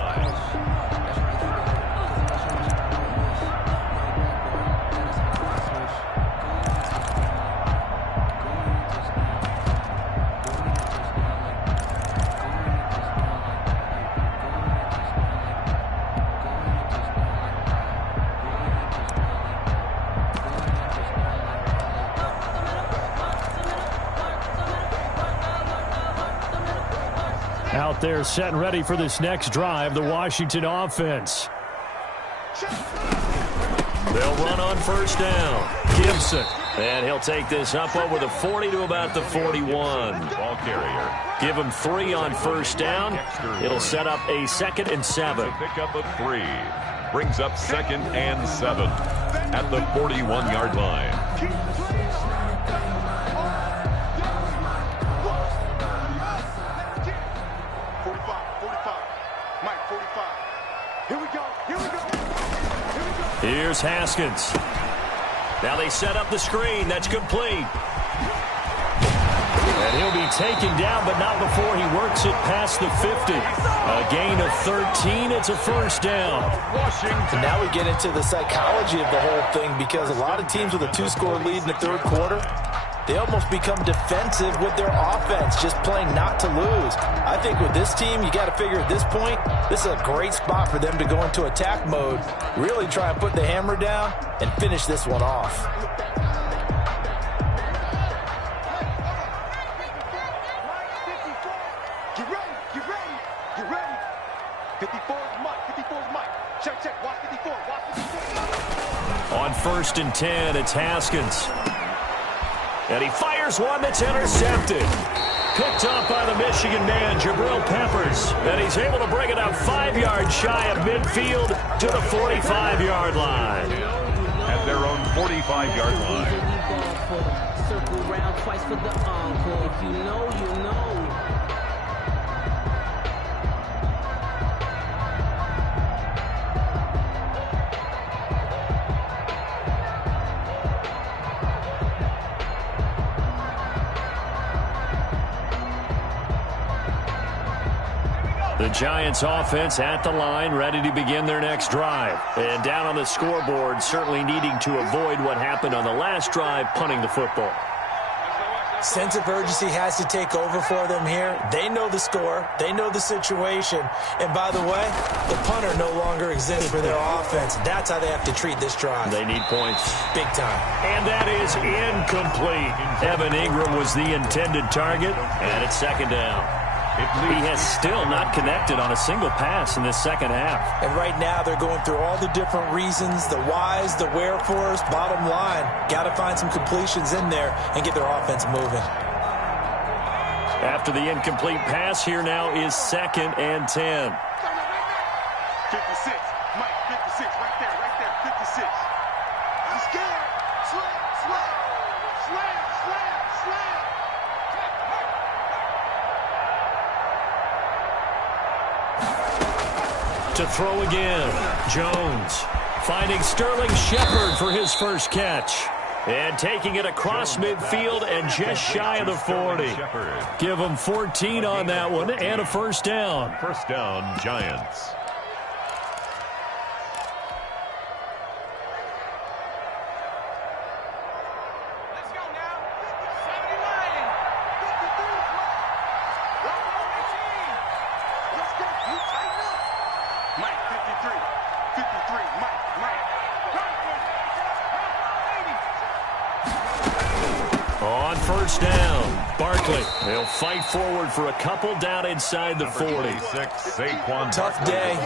Out there set and ready for this next drive, the Washington offense. They'll run on 1st down. Gibson. And he'll take this up over the 40 to about the 41. Ball carrier. Give him 3 on 1st down. It'll set up a 2nd and 7. Pick up of 3. Brings up 2nd and 7 at the 41-yard line. Here's Haskins. Now they set up the screen. That's complete. And he'll be taken down, but not before he works it past the 50. A gain of 13. It's a first down. And now we get into the psychology of the whole thing, because a lot of teams with a 2-score lead in the third quarter, they almost become defensive with their offense, just playing not to lose. I think with this team, you got to figure at this point, this is a great spot for them to go into attack mode, really try and put the hammer down and finish this one off. Get ready, get ready, get ready. 54 is Mike, 54 is Mike. Check, check, watch 54, watch 54. On 1st and 10, it's Haskins. And he fires one that's intercepted. Picked up by the Michigan man, Jabril Peppers. And he's able to bring it up 5 yards shy of midfield to the 45-yard line. At their own 45-yard line. Circle round twice for the encore. If you know, you know. The Giants offense at the line, ready to begin their next drive. And down on the scoreboard, certainly needing to avoid what happened on the last drive, punting the football. Sense of urgency has to take over for them here. They know the score. They know the situation. And by the way, the punter no longer exists for their offense. That's how they have to treat this drive. They need points. Big time. And that is incomplete. Evan Ingram was the intended target, and it's 2nd down. He has still not connected on a single pass in this second half. And right now they're going through all the different reasons, the whys, the wherefores. Bottom line, got to find some completions in there and get their offense moving. After the incomplete pass, here now is 2nd and 10. 56, Mike, 56, right there, 56. I'm scared. Slam, slam, slam, slam, slam. To throw again, Jones finding Sterling Shepard for his first catch. And taking it across midfield and just shy of the 40. Give them 14 on that one and a first down. First down, Giants. On first down, Barkley. They'll fight forward for a couple down inside the 40. Tough day,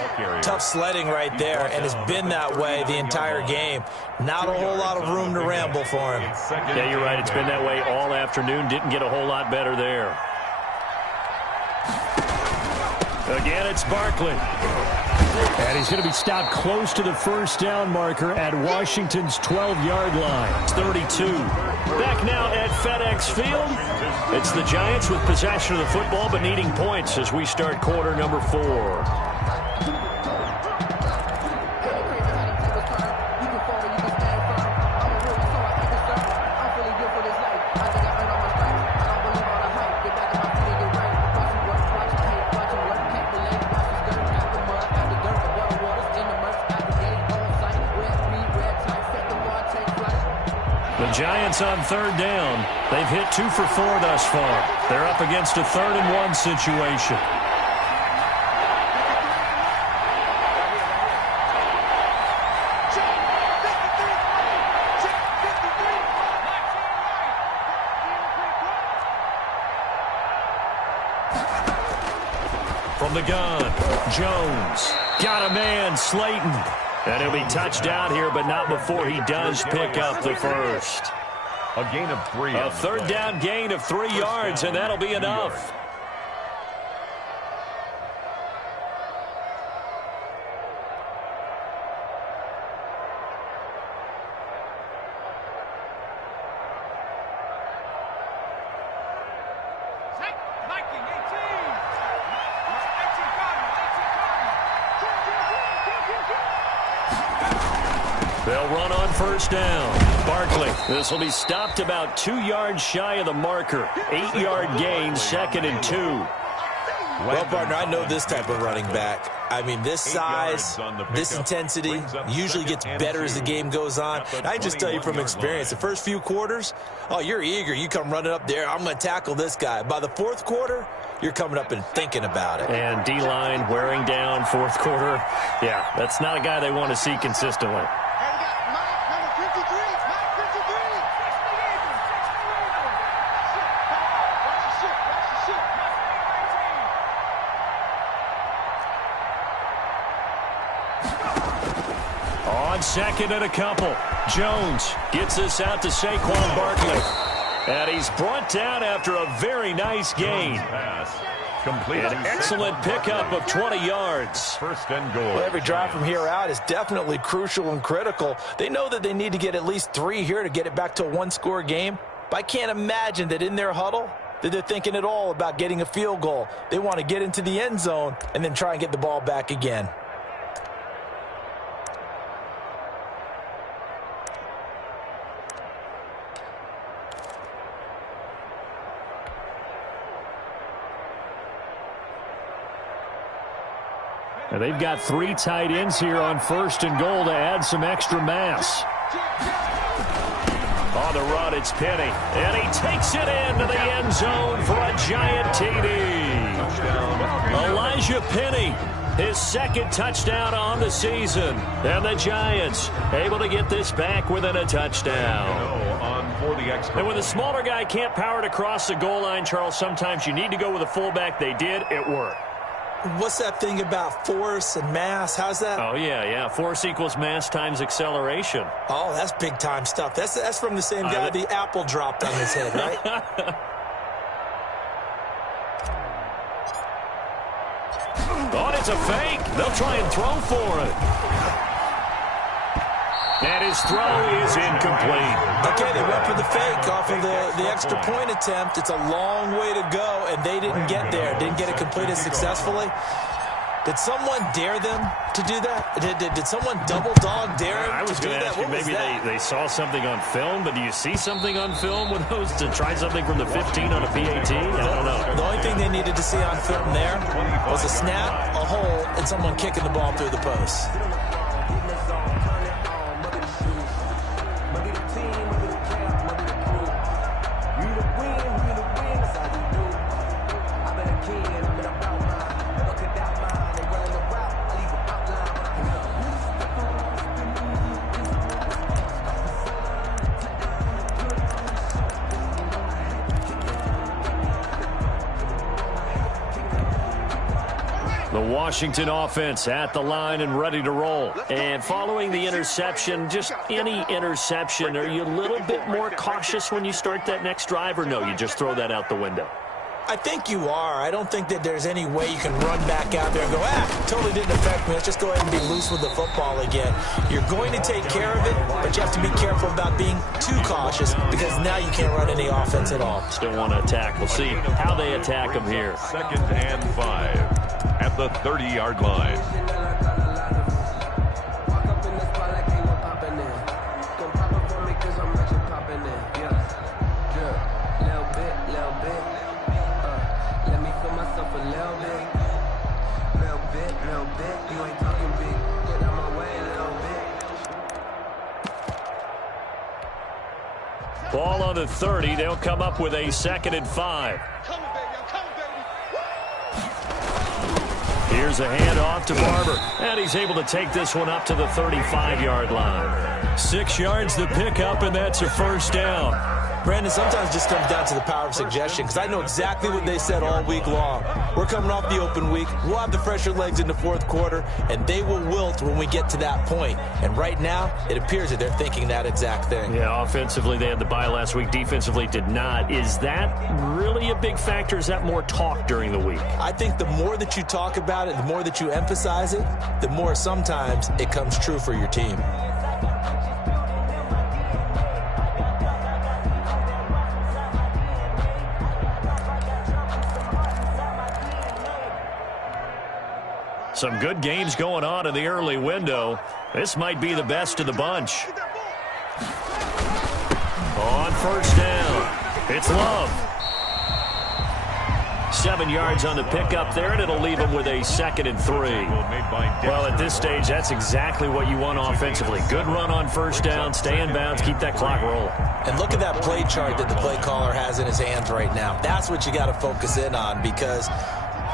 tough sledding right there, and it's been that way the entire game. Not a whole lot of room to ramble for him. Yeah, you're right. It's been that way all afternoon. Didn't get a whole lot better there. Again, it's Barkley. And he's going to be stopped close to the first down marker at Washington's 12-yard line. It's 32. Back now at FedEx Field. It's the Giants with possession of the football but needing points as we start quarter number 4. Giants on 3rd down. They've hit 2 for 4 thus far. They're up against a 3rd and 1 situation. From the gun, Jones. Got a man, Slayton. And he'll be touchdown here, but not before he does pick up the first. A gain of 3. A 3rd down gain of 3 yards, and that'll be enough. They'll run on first down. Barkley. This will be stopped about 2 yards shy of the marker. 8-yard gain, 2nd and 2. Well, partner, I know this type of running back. I mean, this size, this intensity usually gets better as the game goes on. And I just tell you from experience, the first few quarters, oh, you're eager. You come running up there, I'm going to tackle this guy. By the fourth quarter, you're coming up and thinking about it. And D-line wearing down fourth quarter. Yeah, that's not a guy they want to see consistently. On 2nd and a couple, Jones gets this out to Saquon Barkley. And he's brought down after a very nice gain. An excellent pickup of 20 yards. First and goal. Well, every drive from here out is definitely crucial and critical. They know that they need to get at least 3 here to get it back to a 1-score game. But I can't imagine that in their huddle that they're thinking at all about getting a field goal. They want to get into the end zone and then try and get the ball back again. And they've got 3 tight ends here on 1st and goal to add some extra mass. On the run, it's Penny. And he takes it into the end zone for a giant TD. Elijah Penny, his 2nd touchdown on the season. And the Giants able to get this back within a touchdown. And when the smaller guy can't power it across the goal line, Charles, sometimes you need to go with a fullback. They did. It worked. What's that thing about force and mass? How's that? Oh, yeah. Force equals mass times acceleration. Oh, that's big-time stuff. That's from the same guy the apple dropped on his head, right? Oh, it's a fake. They'll try and throw for it. And his throw is incomplete. Okay, they went for the fake off of the extra point attempt. It's a long way to go, and they didn't get there. Didn't get it completed successfully. Did someone dare them to do that? Did someone double dog dare them I was going to ask you, maybe they saw something on film, but do you see something on film with those to try something from the 15 on a PAT? I don't know. The only thing they needed to see on film there was a snap, a hole, and someone kicking the ball through the post. The Washington offense at the line and ready to roll. And following the interception, just any interception, are you a little bit more cautious when you start that next drive, or no, you just throw that out the window? I think you are. I don't think that there's any way you can run back out there and go, totally didn't affect me. Let's just go ahead and be loose with the football again. You're going to take care of it, but you have to be careful about being too cautious because now you can't run any offense at all. Still want to attack. We'll see how they attack them here. 2nd and 5 at the 30-yard line. Ball on the 30. They'll come up with a 2nd and 5. Here's a handoff to Barber. And he's able to take this one up to the 35-yard line. 6 yards the pickup, and that's a 1st down. Brandon, sometimes it just comes down to the power of suggestion because I know exactly what they said all week long. We're coming off the open week. We'll have the fresher legs in the fourth quarter, and they will wilt when we get to that point. And right now, it appears that they're thinking that exact thing. Yeah, offensively, they had the bye last week. Defensively, did not. Is that really a big factor? Is that more talk during the week? I think the more that you talk about it, the more that you emphasize it, the more sometimes it comes true for your team. Some good games going on in the early window. This might be the best of the bunch. first down. It's Love. 7 yards on the pickup there, and it'll leave him with a 2nd and 3. Well, at this stage, that's exactly what you want offensively. Good run on first down, stay in bounds, keep that clock rolling. And look at that play chart that the play caller has in his hands right now. That's what you got to focus in on, because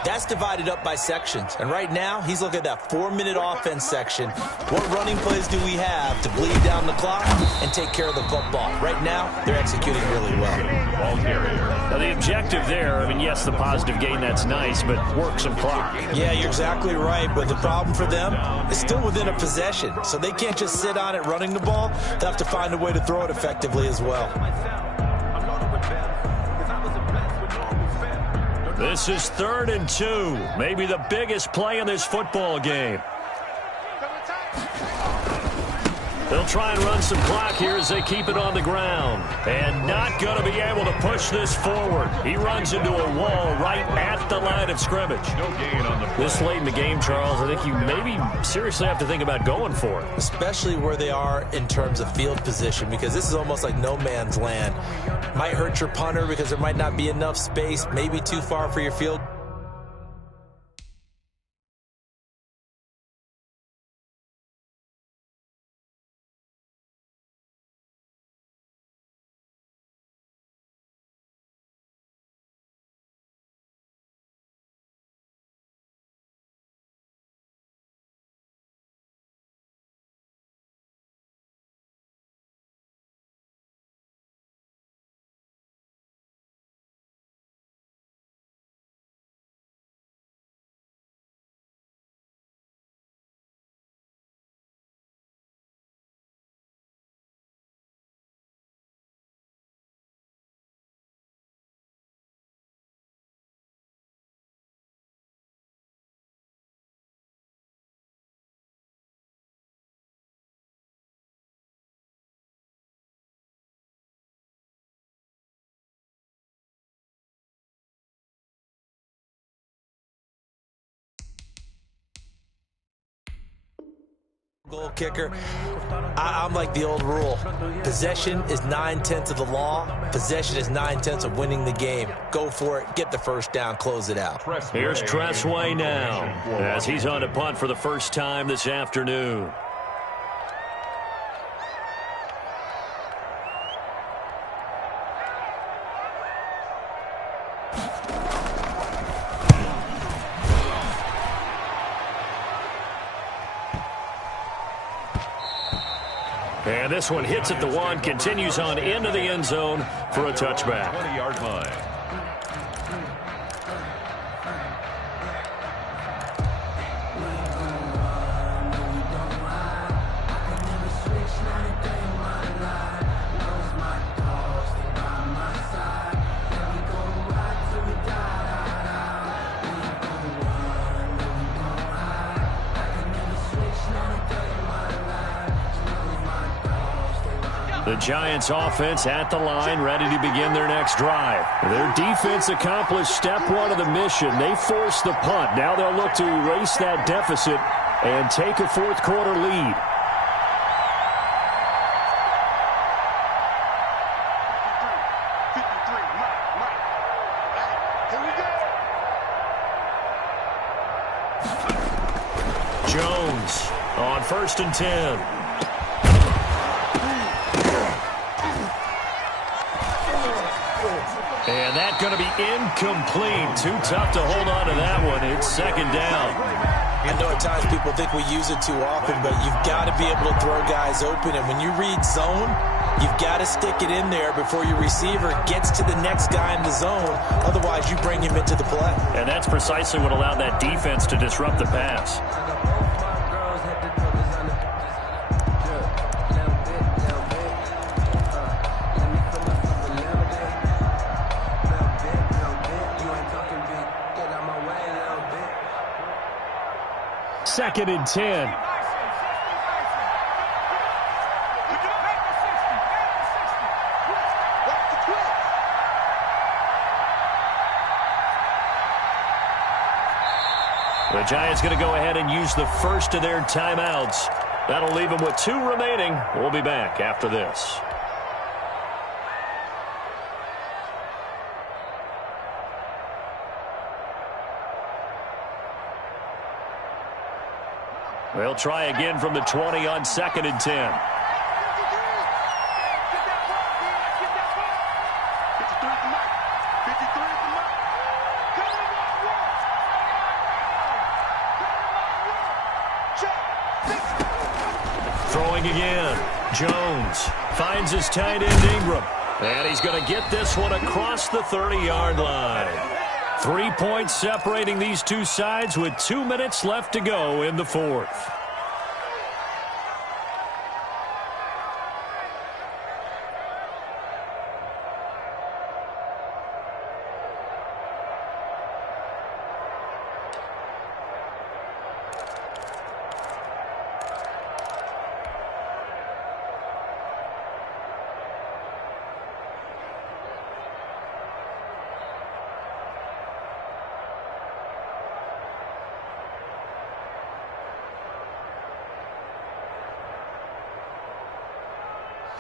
that's divided up by sections. And right now, he's looking at that 4-minute offense section. What running plays do we have to bleed down the clock and take care of the football? Right now, they're executing really well. Now, the objective there, I mean, yes, the positive gain, that's nice, but work some clock. Yeah, you're exactly right. But the problem for them is still within a possession. So they can't just sit on it running the ball. They have to find a way to throw it effectively as well. This is 3rd and 2, maybe the biggest play in this football game. They'll try and run some clock here as they keep it on the ground. And not going to be able to push this forward. He runs into a wall right at the line of scrimmage. No gain on the play. This late in the game, Charles, I think you maybe seriously have to think about going for it. Especially where they are in terms of field position, because this is almost like no man's land. Might hurt your punter because there might not be enough space, maybe too far for your field. Goal kicker, I'm like the old rule. Possession is 9/10 of the law. Possession is 9/10 of winning the game. Go for it, get the first down, close it out. Here's Tressway now as he's on a punt for the first time this afternoon. And this one hits at the 1, continues on into the end zone for a touchback. 20-yard line. The Giants offense at the line, ready to begin their next drive. Their defense accomplished step 1 of the mission. They forced the punt. Now they'll look to erase that deficit and take a fourth-quarter lead. Jones on 1st and 10. And that's going to be incomplete. Too tough to hold on to that one. It's 2nd down. I know at times people think we use it too often, but you've got to be able to throw guys open. And when you read zone, you've got to stick it in there before your receiver gets to the next guy in the zone. Otherwise, you bring him into the play. And that's precisely what allowed that defense to disrupt the pass. Second and 10. The Giants going to go ahead and use the first of their timeouts. That'll leave them with 2 remaining. We'll be back after this. They'll try again from the 20 on 2nd and 10. Throwing again. Jones finds his tight end Ingram. And he's going to get this one across the 30-yard line. 3 points separating these two sides with 2 minutes left to go in the fourth.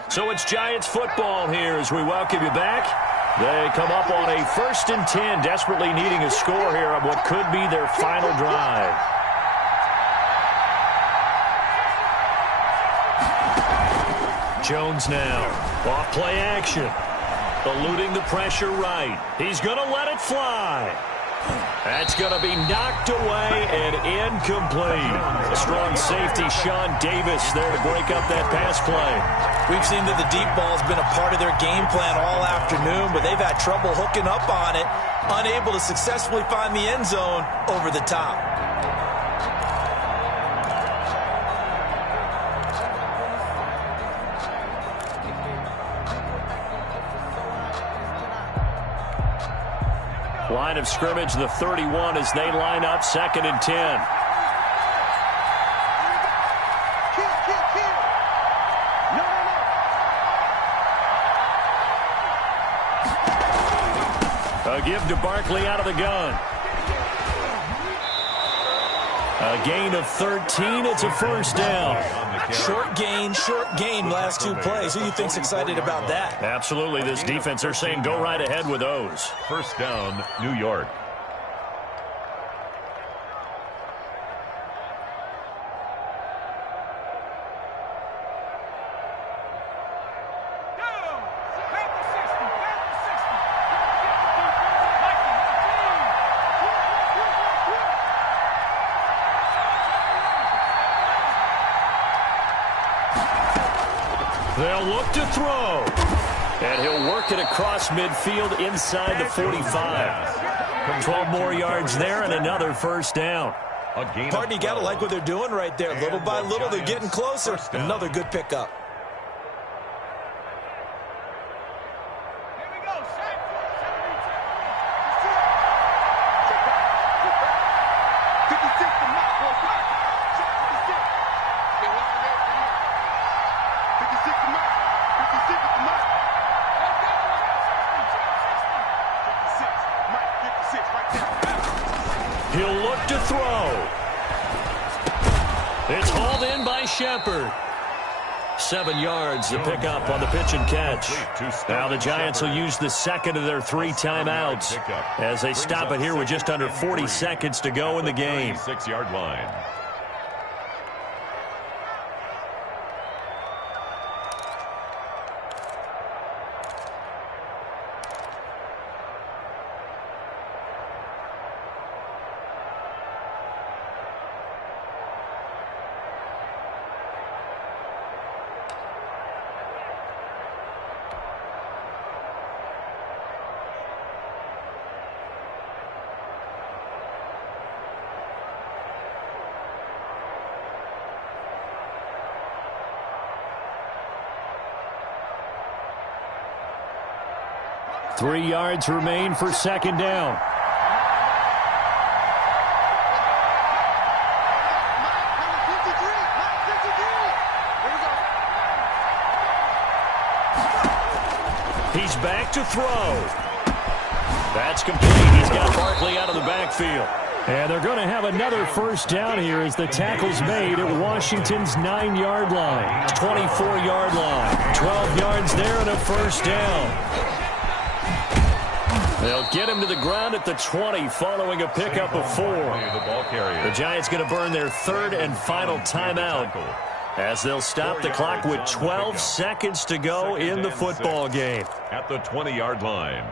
So it's Giants football here as we welcome you back. They come up on a 1st and 10, desperately needing a score here on what could be their final drive. Jones now, off play action, eluding the pressure right. He's going to let it fly. That's going to be knocked away and incomplete. A strong safety, Sean Davis, there to break up that pass play. We've seen that the deep ball has been a part of their game plan all afternoon, but they've had trouble hooking up on it, unable to successfully find the end zone over the top. Line of scrimmage, the 31, as they line up 2nd and 10. A give to Barkley out of the gun. A gain of 13. It's a first down. Short gain, last 2 plays. Who do you think's excited about that? Absolutely. This defense, they're saying go right ahead with those. First down, New York. They'll look to throw. And he'll work it across midfield inside the 45. 12 more yards there and another first down. Pardon, you got to like what they're doing right there. Little by little, they're getting closer. Another good pickup. He'll look to throw. It's hauled in by Shepard. 7 yards to pick up on the pitch and catch. Now the Giants will use the second of their 3 timeouts as they stop it here with just under 40 seconds to go in the game. 6-yard line. Three yards remain for second down. He's back to throw. That's complete. He's got Barkley out of the backfield. And they're going to have another first down here as the tackle's made at Washington's 9-yard line. 24-yard line. 12 yards there and a first down. They'll get him to the ground at the 20 following a pickup of 4. The Giants going to burn their third and final timeout as they'll stop the clock with 12 seconds to go in the football game. At the 20-yard line.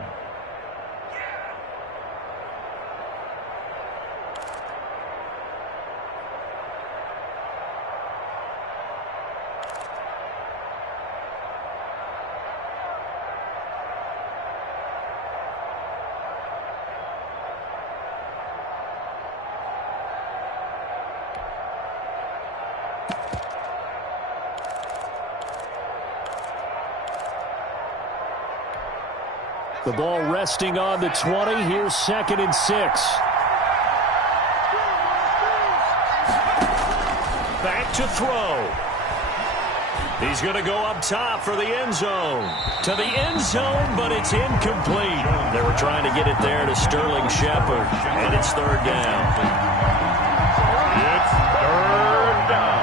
The ball resting on the 20. Here's 2nd and 6. Back to throw. He's going to go up top for the end zone. To the end zone, but it's incomplete. They were trying to get it there to Sterling Shepard, and it's 3rd down. It's 3rd down.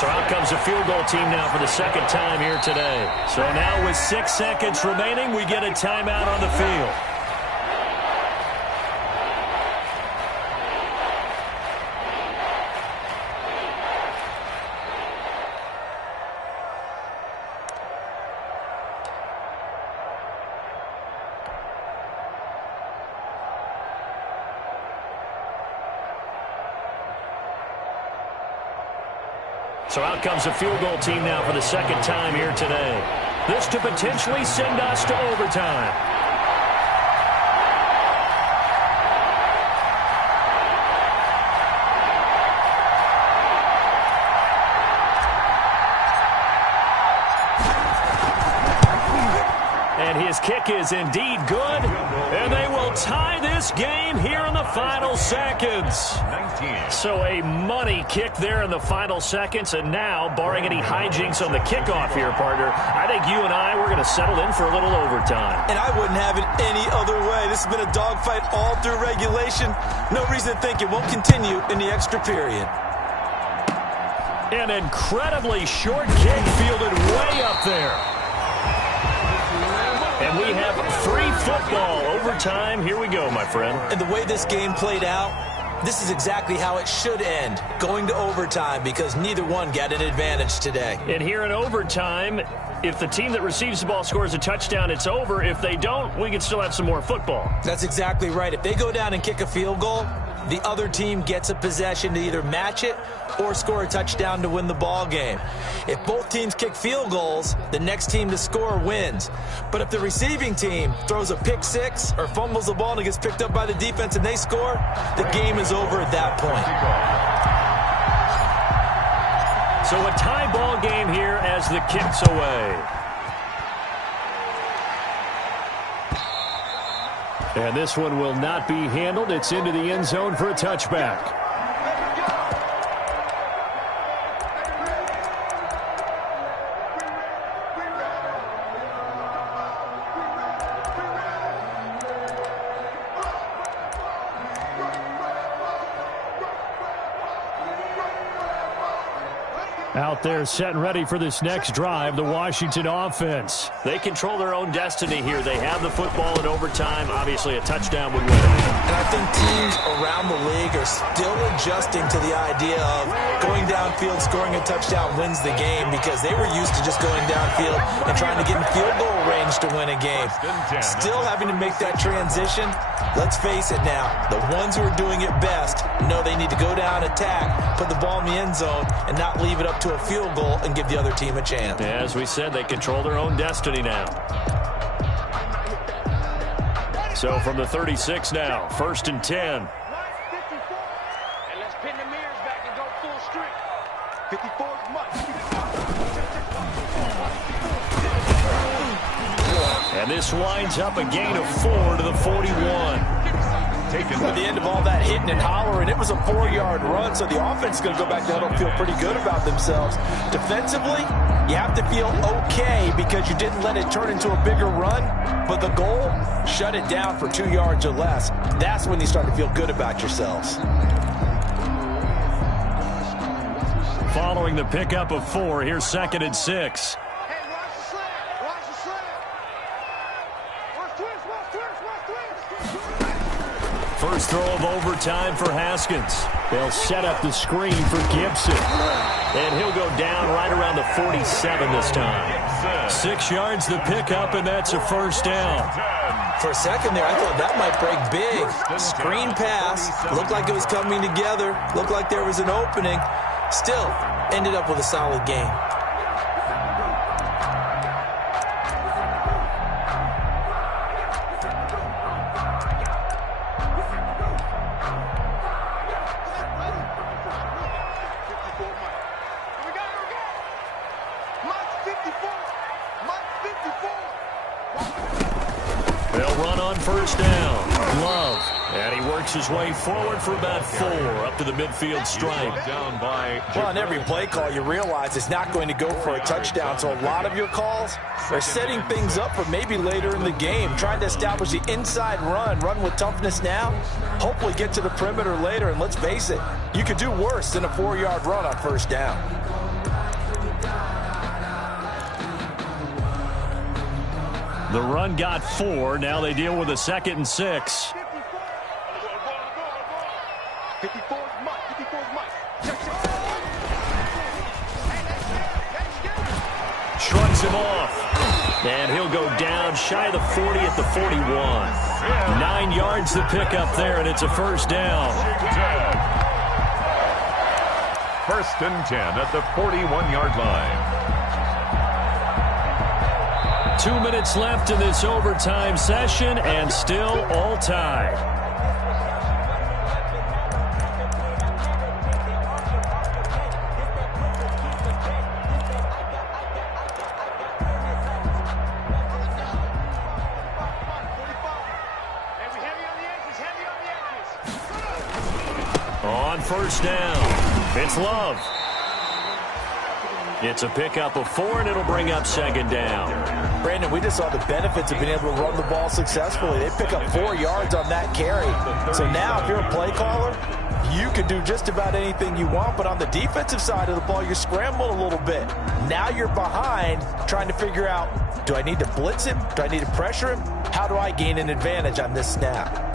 So out comes a field goal team now for the 2nd time here today. So now with 6 seconds remaining, we get a timeout on the field. So out comes a field goal team now for the 2nd time here today. This to potentially send us to overtime. And his kick is indeed good. And they will tie this game here in the final seconds. 19. So a money kick there in the final seconds. And now, barring any hijinks on the kickoff here, partner, I think you and I, we're going to settle in for a little overtime. And I wouldn't have it any other way. This has been a dogfight all through regulation. No reason to think it won't continue in the extra period. An incredibly short kick fielded way up there. And we have free football overtime. Here we go, my friend. And the way this game played out, this is exactly how it should end, going to overtime, because neither one got an advantage today. And here in overtime, if the team that receives the ball scores a touchdown, it's over. If they don't, we can still have some more football. That's exactly right. If they go down and kick a field goal, the other team gets a possession to either match it or score a touchdown to win the ball game. If both teams kick field goals, the next team to score wins. But if the receiving team throws a pick six or fumbles the ball and it gets picked up by the defense and they score, the game is over at that point. So a tie ball game here as the kick's away. And this one will not be handled. It's into the end zone for a touchback. Out there set and ready for this next drive, the Washington offense. They control their own destiny here. They have the football in overtime. Obviously, a touchdown would win. And I think teams around the league are still adjusting to the idea of going downfield, scoring a touchdown wins the game, because they were used to just going downfield and trying to get in field goal range to win a game. Still having to make that transition. Let's face it now, the ones who are doing it best know they need to go down, attack, put the ball in the end zone, and not leave it up to a field goal and give the other team a chance. As we said, they control their own destiny now. So from the 36 now, 1st and 10. And let's pin the mirrors back and go full strength. 54 is much. And this winds up a gain of 4 to the 41. At the end of all that hitting and hollering, it was a 4-yard run, so the offense is going to go back to huddle and feel pretty good about themselves. Defensively, you have to feel okay because you didn't let it turn into a bigger run, but the goal, shut it down for 2 yards or less. That's when you start to feel good about yourselves. Following the pickup of 4, here's 2nd and 6. Hey, watch the slant. Watch the slant. Watch twist, watch twist. First throw of overtime for Haskins. They'll set up the screen for Gibson. And he'll go down right around the 47 this time. 6 yards the pickup, and that's a first down. For a second there, I thought that might break big. Screen pass. Looked like it was coming together. Looked like there was an opening. Still, ended up with a solid game. They'll run on first down. Love. And he works his way forward for about 4 up to the midfield stripe. Down by. Well, on every play call, you realize it's not going to go for a touchdown. So a lot of your calls are setting things up for maybe later in the game, trying to establish the inside run with toughness now, hopefully get to the perimeter later. And let's face it, you could do worse than a 4-yard run on first down. The run got 4. Now they deal with a 2nd and 6. 54's Mike. 54's Mike. Shrugs him off. And he'll go down shy of the 40 at the 41. 9 yards to pick up there, and it's a first down. 1st and 10 at the 41-yard line. 2 minutes left in this overtime session, and still all tied. On first down, it's Love. It's a pickup of 4, and it'll bring up 2nd down. Brandon, we just saw the benefits of being able to run the ball successfully. They pick up 4 yards on that carry. So now if you're a play caller, you can do just about anything you want. But on the defensive side of the ball, you're scrambling a little bit. Now you're behind trying to figure out, do I need to blitz him? Do I need to pressure him? How do I gain an advantage on this snap?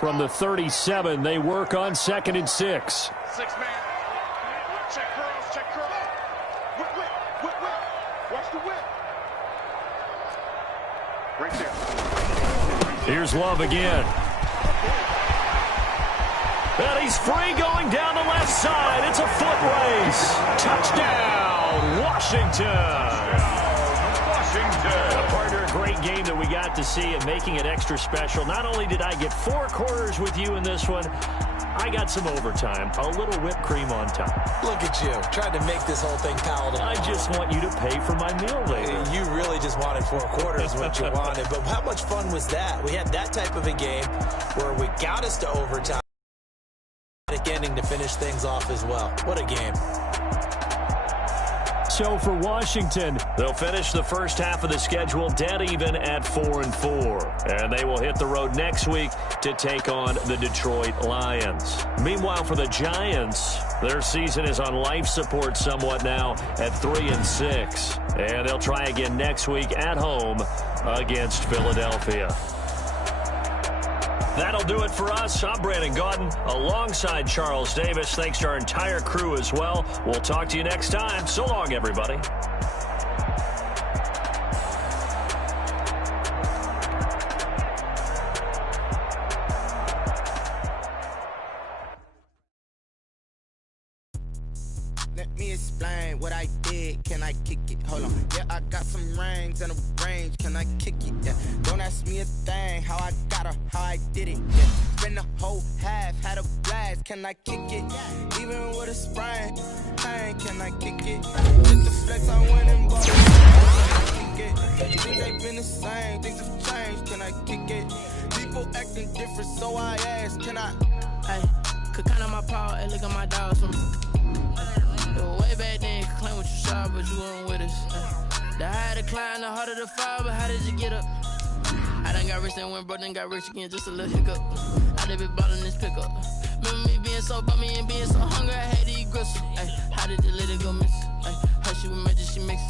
From the 37, they work on 2nd and 6. 6-man. Check curls, check curls. Whip. Watch the whip. Right there. Here's Love again. And he's free going down the left side. It's a foot race. Touchdown, Washington. Partner, a great game that we got to see and making it extra special. Not only did I get 4 quarters with you in this one, I got some overtime, a little whipped cream on top. Look at you, trying to make this whole thing palatable. I just want you to pay for my meal later. You really just wanted 4 quarters, what you wanted. But how much fun was that? We had that type of a game where we got us to overtime. Ending to finish things off as well. What a game. So for Washington, they'll finish the first half of the schedule dead even at 4-4. And they will hit the road next week to take on the Detroit Lions. Meanwhile, for the Giants, their season is on life support somewhat now at 3-6. And they'll try again next week at home against Philadelphia. That'll do it for us. I'm Brandon Gaudin alongside Charles Davis. Thanks to our entire crew as well. We'll talk to you next time. So long, everybody. Let me explain what I did. Can I kick it? Hold on. Yeah, I got some rings and a range. Can I kick it? Yeah. Don't ask me a thing. How I got her, how I did it. Yeah. Spend the whole half, had a blast. Can I kick it? Even with a sprain. Hey, can I kick it? Just the flex, I went and bought it. Can I kick it? Things ain't been the same. Things have changed. Can I kick it? People acting different, so I ask. Can I? Hey, could count on my power and look at my dogs. Way back then, you could claim what you saw, but you weren't with us. The higher the climb, the harder the fall, but how did you get up? I done got rich and went broke, then got rich again, just a little hiccup. I done been ballin' this pickup. Remember me being so bummy and being so hungry, I had to eat gristle. Ay, how did the lady go miss? Ay, how she was magic, she mixed.